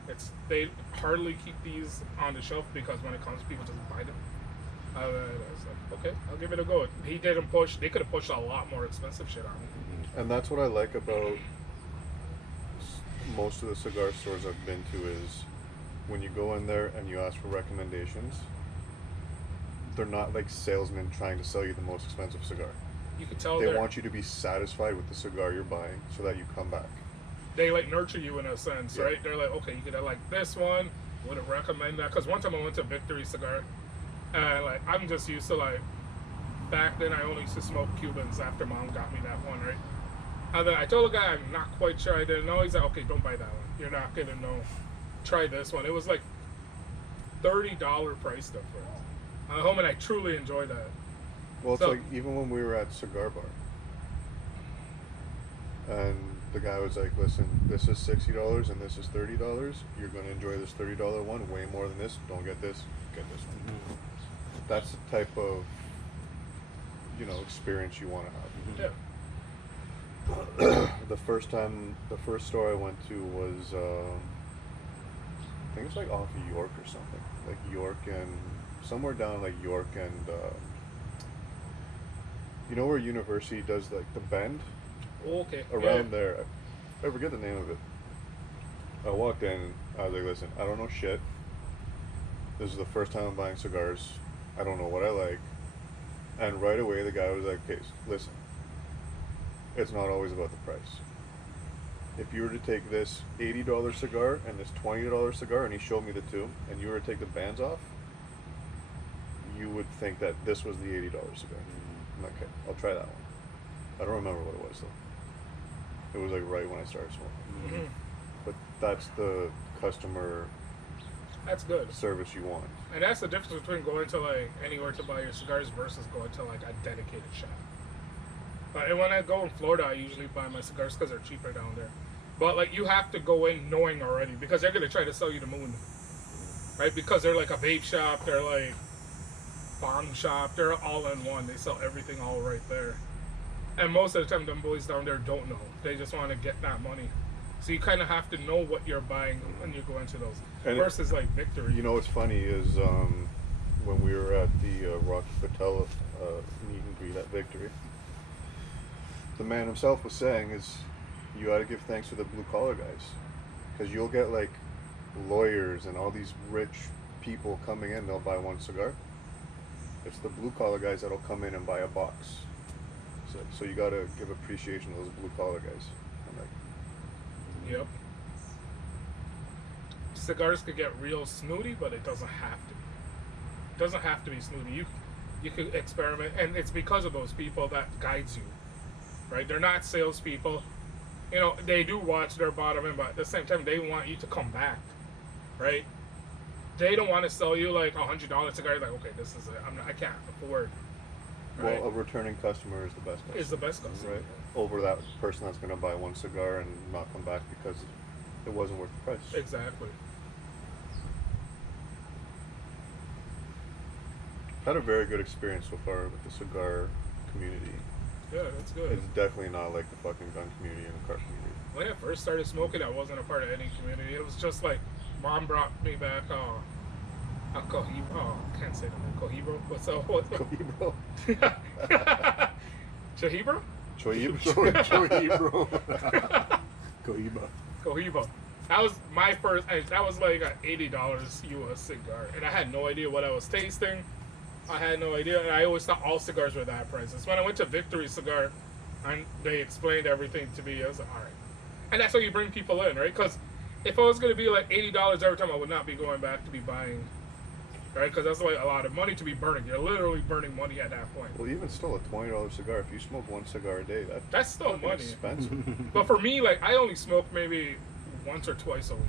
They hardly keep these on the shelf because when it comes, people just buy them. I was like, okay, I'll give it a go. He didn't push. They could have pushed a lot more expensive shit on me. And that's what I like about most of the cigar stores I've been to is when you go in there and you ask for recommendations, they're not like salesmen trying to sell you the most expensive cigar. You can tell They want you to be satisfied with the cigar you're buying so that you come back. they like nurture you in a sense, Yeah. right? They're like, okay, you could like this one. Wouldn't recommend that because one time I went to Victory Cigar, and like I'm just used to like back then I only used to smoke Cubans after Mom got me that one, right? And then I told the guy I'm not quite sure I didn't know. He's like, okay, don't buy that one. You're not gonna know. Try this one. It was like $30 price difference. I went home and I truly enjoyed that. Well, it's So- like even when we were at Cigar Bar, and the guy was like, "Listen, this is $60 and this is $30. You're going to enjoy this $30 one way more than this. Don't get this. Get this one." That's the type of experience you want to have. Yeah. The first store I went to was I think it's like off of York or something, like York and somewhere down like York and you know where University does like the bend Okay. around there. I forget the name of it. I walked in. I was like, "Listen, I don't know shit. This is the first time I'm buying cigars. I don't know what I like." And right away, the guy was like, "Okay, listen. It's not always about the price. If you were to take this $80 cigar and this $20 cigar," and he showed me the two, and you were to take the bands off, you would think that this was the $80 cigar. I'm like, okay, I'll try that one. I don't remember what it was though. It was like right when I started smoking. Mhm. But that's the customer That's good. service you want. And that's the difference between going to like anywhere to buy your cigars versus going to like a dedicated shop. And when I go in Florida, I usually buy my cigars because they're cheaper down there. But like you have to go in knowing already because they're gonna try to sell you the moon, right? Because they're like a vape shop, they're like bomb shop, they're all in one. They sell everything all right there. And most of the time, them boys down there don't know. They just want to get that money. So you kind of have to know what you're buying when you go into those. And versus like Victory. You know what's funny is when we were at the Rocky Patel meet and greet at Victory, the man himself was saying is you got to give thanks to the blue collar guys because you'll get like lawyers and all these rich people coming in, they'll buy one cigar. It's the blue collar guys that'll come in and buy a box. So you got to give appreciation to those blue collar guys. I'm like, Yep. Cigars could get real snooty, but it doesn't have to be. It doesn't have to be snooty. You could experiment, and it's because of those people that guides you, right? They're not salespeople. You know, they do watch their bottom end, but at the same time, they want you to come back, right? They don't want to sell you like $100 cigar. Like, okay, this is it. I can't afford. Right? well, a returning customer is the best customer. Is the best customer. Right. Over that person that's going to buy one cigar and not come back because it wasn't worth the price. Exactly. Had a very good experience so far with the cigar community. Yeah, that's good. It's definitely not like the fucking gun community and the car community. When I first started smoking, I wasn't a part of any community. It was just like, Mom brought me back a Cohiba. Oh, can't say the name. Cohiba? What's up? Cohibro. Chahibra? Chohibro. Cohiba. Cohiba. That was my first, that was like an $80 US cigar. And I had no idea what I was tasting. I had no idea. And I always thought all cigars were that price. It's when I went to Victory Cigar and they explained everything to me. I was like, all right. And that's how you bring people in, right? Because if it was going to be like $80 every time, I would not be going back to be buying, right? Because that's like a lot of money to be burning. You're literally burning money at that point. Well, even still, a $20 cigar, if you smoke one cigar a day, That's still fucking money. expensive. But for me, like, I only smoke maybe once or twice a week.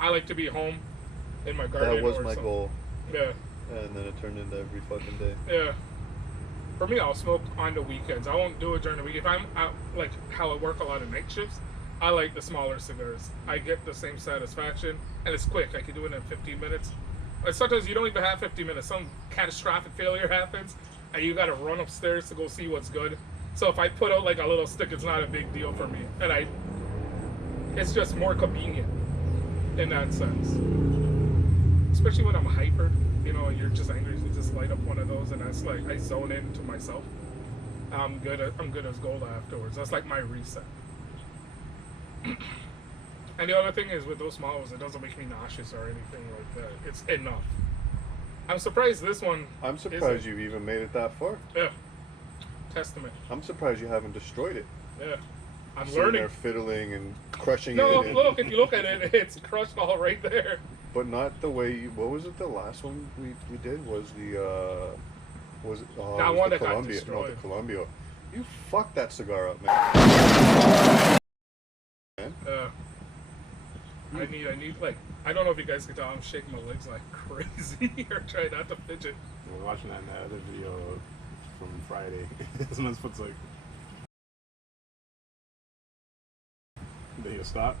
I like to be home in my garden. That was or my something. goal, Yeah, and then it turned into every fucking day. yeah. For me, I'll smoke on the weekends. I won't do it during the week. If I'm out, like how I work a lot of night shifts, I like the smaller cigars. I get the same satisfaction, and it's quick. I can do it in 15 minutes. And sometimes you don't even have 15 minutes. Some catastrophic failure happens, and you got to run upstairs to go see what's good. So if I put out like a little stick, it's not a big deal for me, and it's just more convenient in that sense. Especially when I'm hyper, you know, and you're just angry, you just light up one of those, and that's like I zone into myself. I'm good as gold afterwards. That's like my reset. And the other thing is with those small ones, it doesn't make me nauseous or anything like that. It's enough. I'm surprised this one. I'm surprised you've even made it that far. Yeah. Testament. I'm surprised you haven't destroyed it. Yeah. I'm Sitting learning. there fiddling and crushing No, it. look, if you look at it, it's crushed all right there. But not the way you, what was it, the last one we did was the, was it, oh, That it was one the that got Columbia. No, destroyed. the Columbia. You fucked that cigar up, man. I need like, I don't know if you guys can tell, I'm shaking my legs like crazy or trying not to fidget. We're watching that in that other video from Friday. Someone's puts like, did you stop?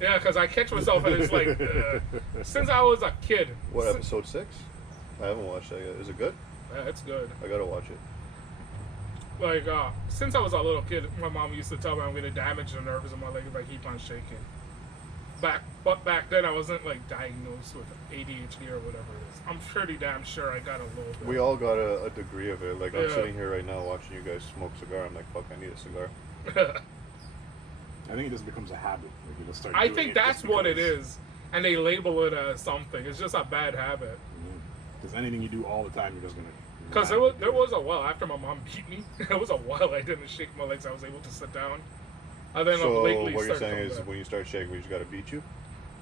Yeah, because I catch myself and it's like, since I was a kid. What, episode 6? I haven't watched that yet. Is it good? Yeah, it's good. I gotta watch it. Like, since I was a little kid, my mom used to tell me I'm going to damage the nerves in my leg if I keep on shaking. But back then I wasn't like diagnosed with ADHD or whatever it is. I'm pretty damn sure I got a little bit. We all got a degree of it. Like, I'm Yeah. sitting here right now watching you guys smoke cigar. I'm like, fuck, I need a cigar. I think it just becomes a habit. Like you just start I doing think it that's just what it because- is. And they label it as something. It's just a bad habit. Because anything you do all the time, you're just gonna. Because there was a while after my mom beat me. There was a while I didn't shake my legs. I was able to sit down. And then So lately what you're started saying coming is back. when you start shaking, we just gotta beat you?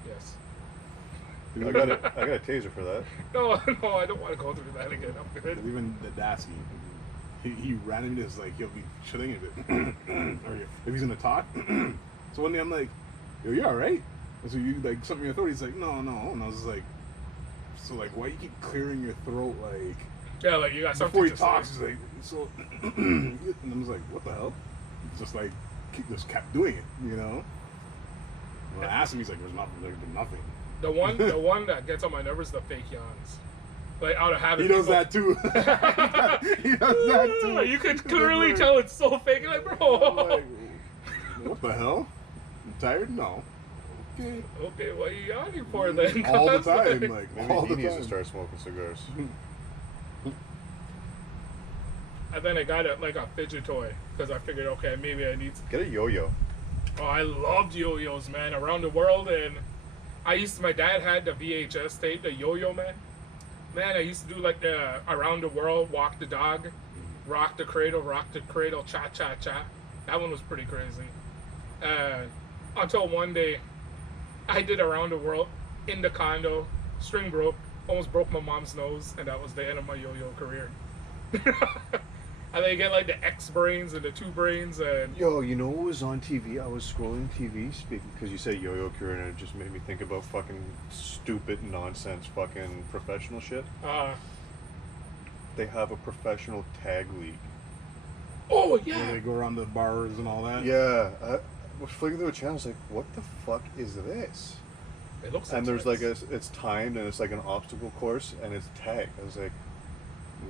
Yes. I got a taser for that. No, I don't want to go through that again. I'm good. Even the Dasky, he randomly just like he'll be chilling a bit, or if he's gonna talk. So one day I'm like, "Yo, you all right?" And so you like something in your throat. He's like, "No, no," and I was just like, "So like, why you keep clearing your throat like?" Yeah, like you got something Before he to talks, say. he's like, "So," and I was like, "What the hell?" He's just like, just kept doing it, you know. When I asked him, he's like, there's been nothing." The one that gets on my nerves is the fake yawns. Like out of habit. He does people- that too. He does that too. You can clearly tell it's so fake. You're like, I'm bro. like, what the hell? You tired? No. Okay. Okay, what are you yawning for then? All the Cause, time, like- like Maybe all he the needs time. to start smoking cigars. And then I got like a fidget toy because I figured, okay, maybe I need. Get a yo-yo. Oh, I loved yo-yos, man, around the world, and my dad had the VHS tape, the Yo-Yo Man. Man, I used to do like the around the world, walk the dog, rock the cradle, cha cha cha. That one was pretty crazy. Until one day, I did around the world in the condo, string broke, almost broke my mom's nose, and that was the end of my yo-yo career. And then you get like the X brains and the 2 brains and. Yo, you know what was on TV? I was scrolling TV, speaking because you say yo-yo career, and it just made me think about fucking stupid nonsense, fucking professional shit. They have a professional tag league. Oh Where yeah. they go around the bars and all that. Yeah, I was flicking through a channel. I was like, what the fuck is this? It looks. And there's like intense. it's timed, and it's like an obstacle course, and it's tag. I was like,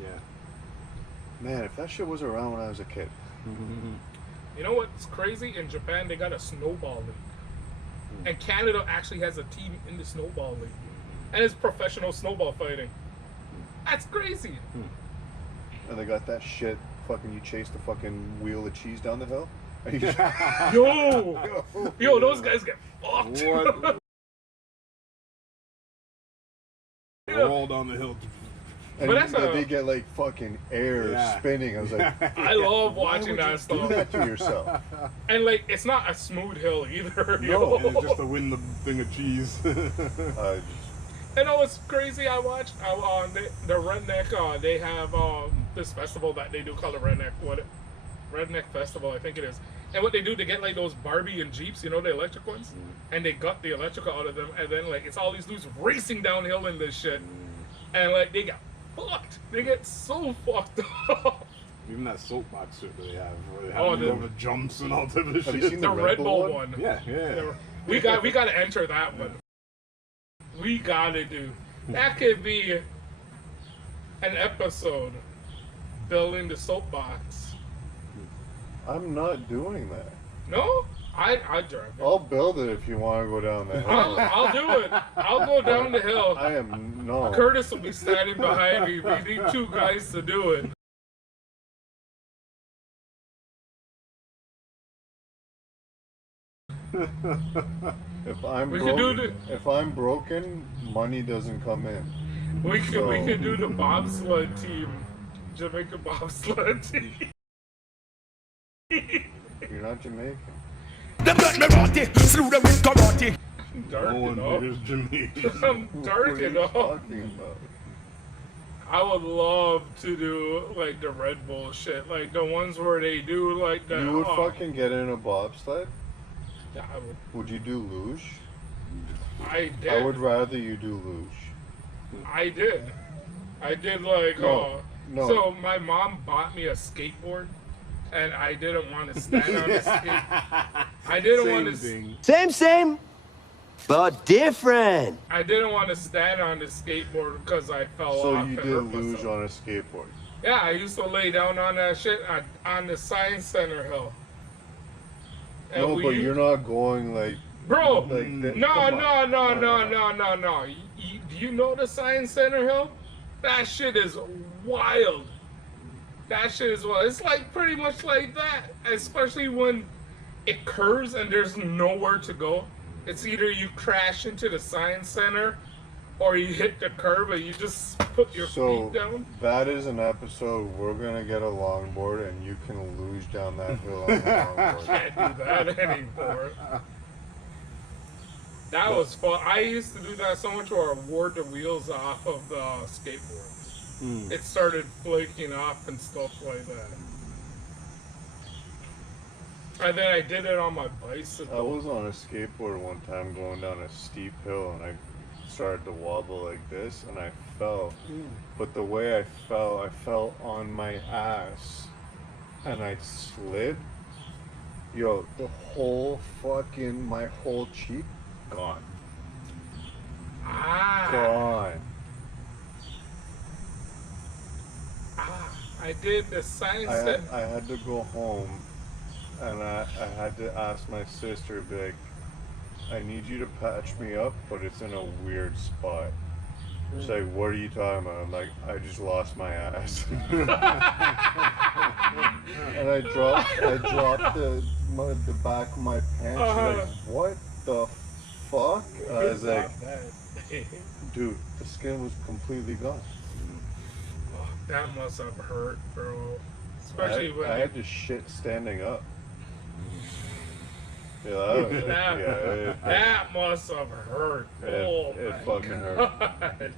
Yeah. man, if that shit was around when I was a kid. You know what's crazy? In Japan, they got a snowball league. And Canada actually has a team in the snowball league. And it's professional snowball fighting. That's crazy. And they got that shit. Fucking, you chase the fucking wheel of cheese down the hill. And you just, Yo, those guys get fucked. What? Roll down the hill. and But that's they a- get like fucking air Yeah. spinning. I was like, I love why watching would that you stuff. do that to yourself? And like, it's not a smooth hill either. No, Yo. and it's just to win the thing of cheese. You know what's crazy? I watched the Redneck. They have this festival that they do called the Redneck Festival, I think it is. And what they do, they get like those Barbie and Jeeps, you know, the electric ones, and they gut the electrical out of them, and then like it's all these dudes racing downhill in this shit, and like they get fucked. They get so fucked up. Even that soapbox shit that they have, where they have Oh, you the- over jumps and all type of shit. Have you seen The Red Bull one. Yeah, yeah. We got to enter that one. We gotta do. That could be an episode. Building the soapbox. I'm not doing that. No, I drive it. I'll build it if you want to go down the hill. I'll do it. I'll go down the hill. I am no. Curtis will be standing behind me. We need 2 guys to do it. If I'm We could do if I'm broken, money doesn't come in. we could do the bobsled team, Jamaica bobsled team. You're not Jamaican. Them got me rotty, slew them with karate. Dark No one enough. is Jamaican. I'm dark What are you enough. talking about? I would love to do like the Red Bull shit, like the ones where they do like the. You would fucking get in a bobsled? Yeah, I would. Would you do luge? I did. I would rather you do luge. I did. I did like. No, no. So my mom bought me a skateboard, and I didn't want to stand on the skate. I didn't want to. thing. Same, but different. I didn't want to stand on the skateboard because I fell So off. you and did hurt luge myself. on a skateboard. Yeah, I used to lay down on that shit on the Science Center hill. And No, but you're not going like. Bro, Like that- no. come on. No. Do you know the Science Center hill? That shit is wild. That shit is wild. It's like pretty much like that, especially when it curves and there's nowhere to go. It's either you crash into the Science Center or you hit the curve and you just put your So feet down. that is an episode. We're gonna get a longboard and you can luge down that hill on the longboard. Can't do that anymore. That was fun. I used to do that so much where I wore the wheels off of the skateboard. It started flaking off and stuff like that. And then I did it on my I bicycle. was on a skateboard one time going down a steep hill and I started to wobble like this and I fell. But the way I fell on my ass and I slid. Yo, the whole fucking, my whole cheek, gone. Ah, Gone. I did the science. I had to go home and I had to ask my sister, be like, I need you to patch me up, but it's in a weird spot. She's like, what are you talking about? I'm like, I just lost my ass. And I dropped the back of my pants. She's like, what the fuck? I was like, dude, the skin was completely gone. That must have hurt, bro. I Especially when had to shit standing up. Yeah, that must have hurt. it Oh it my fucking hurt. God.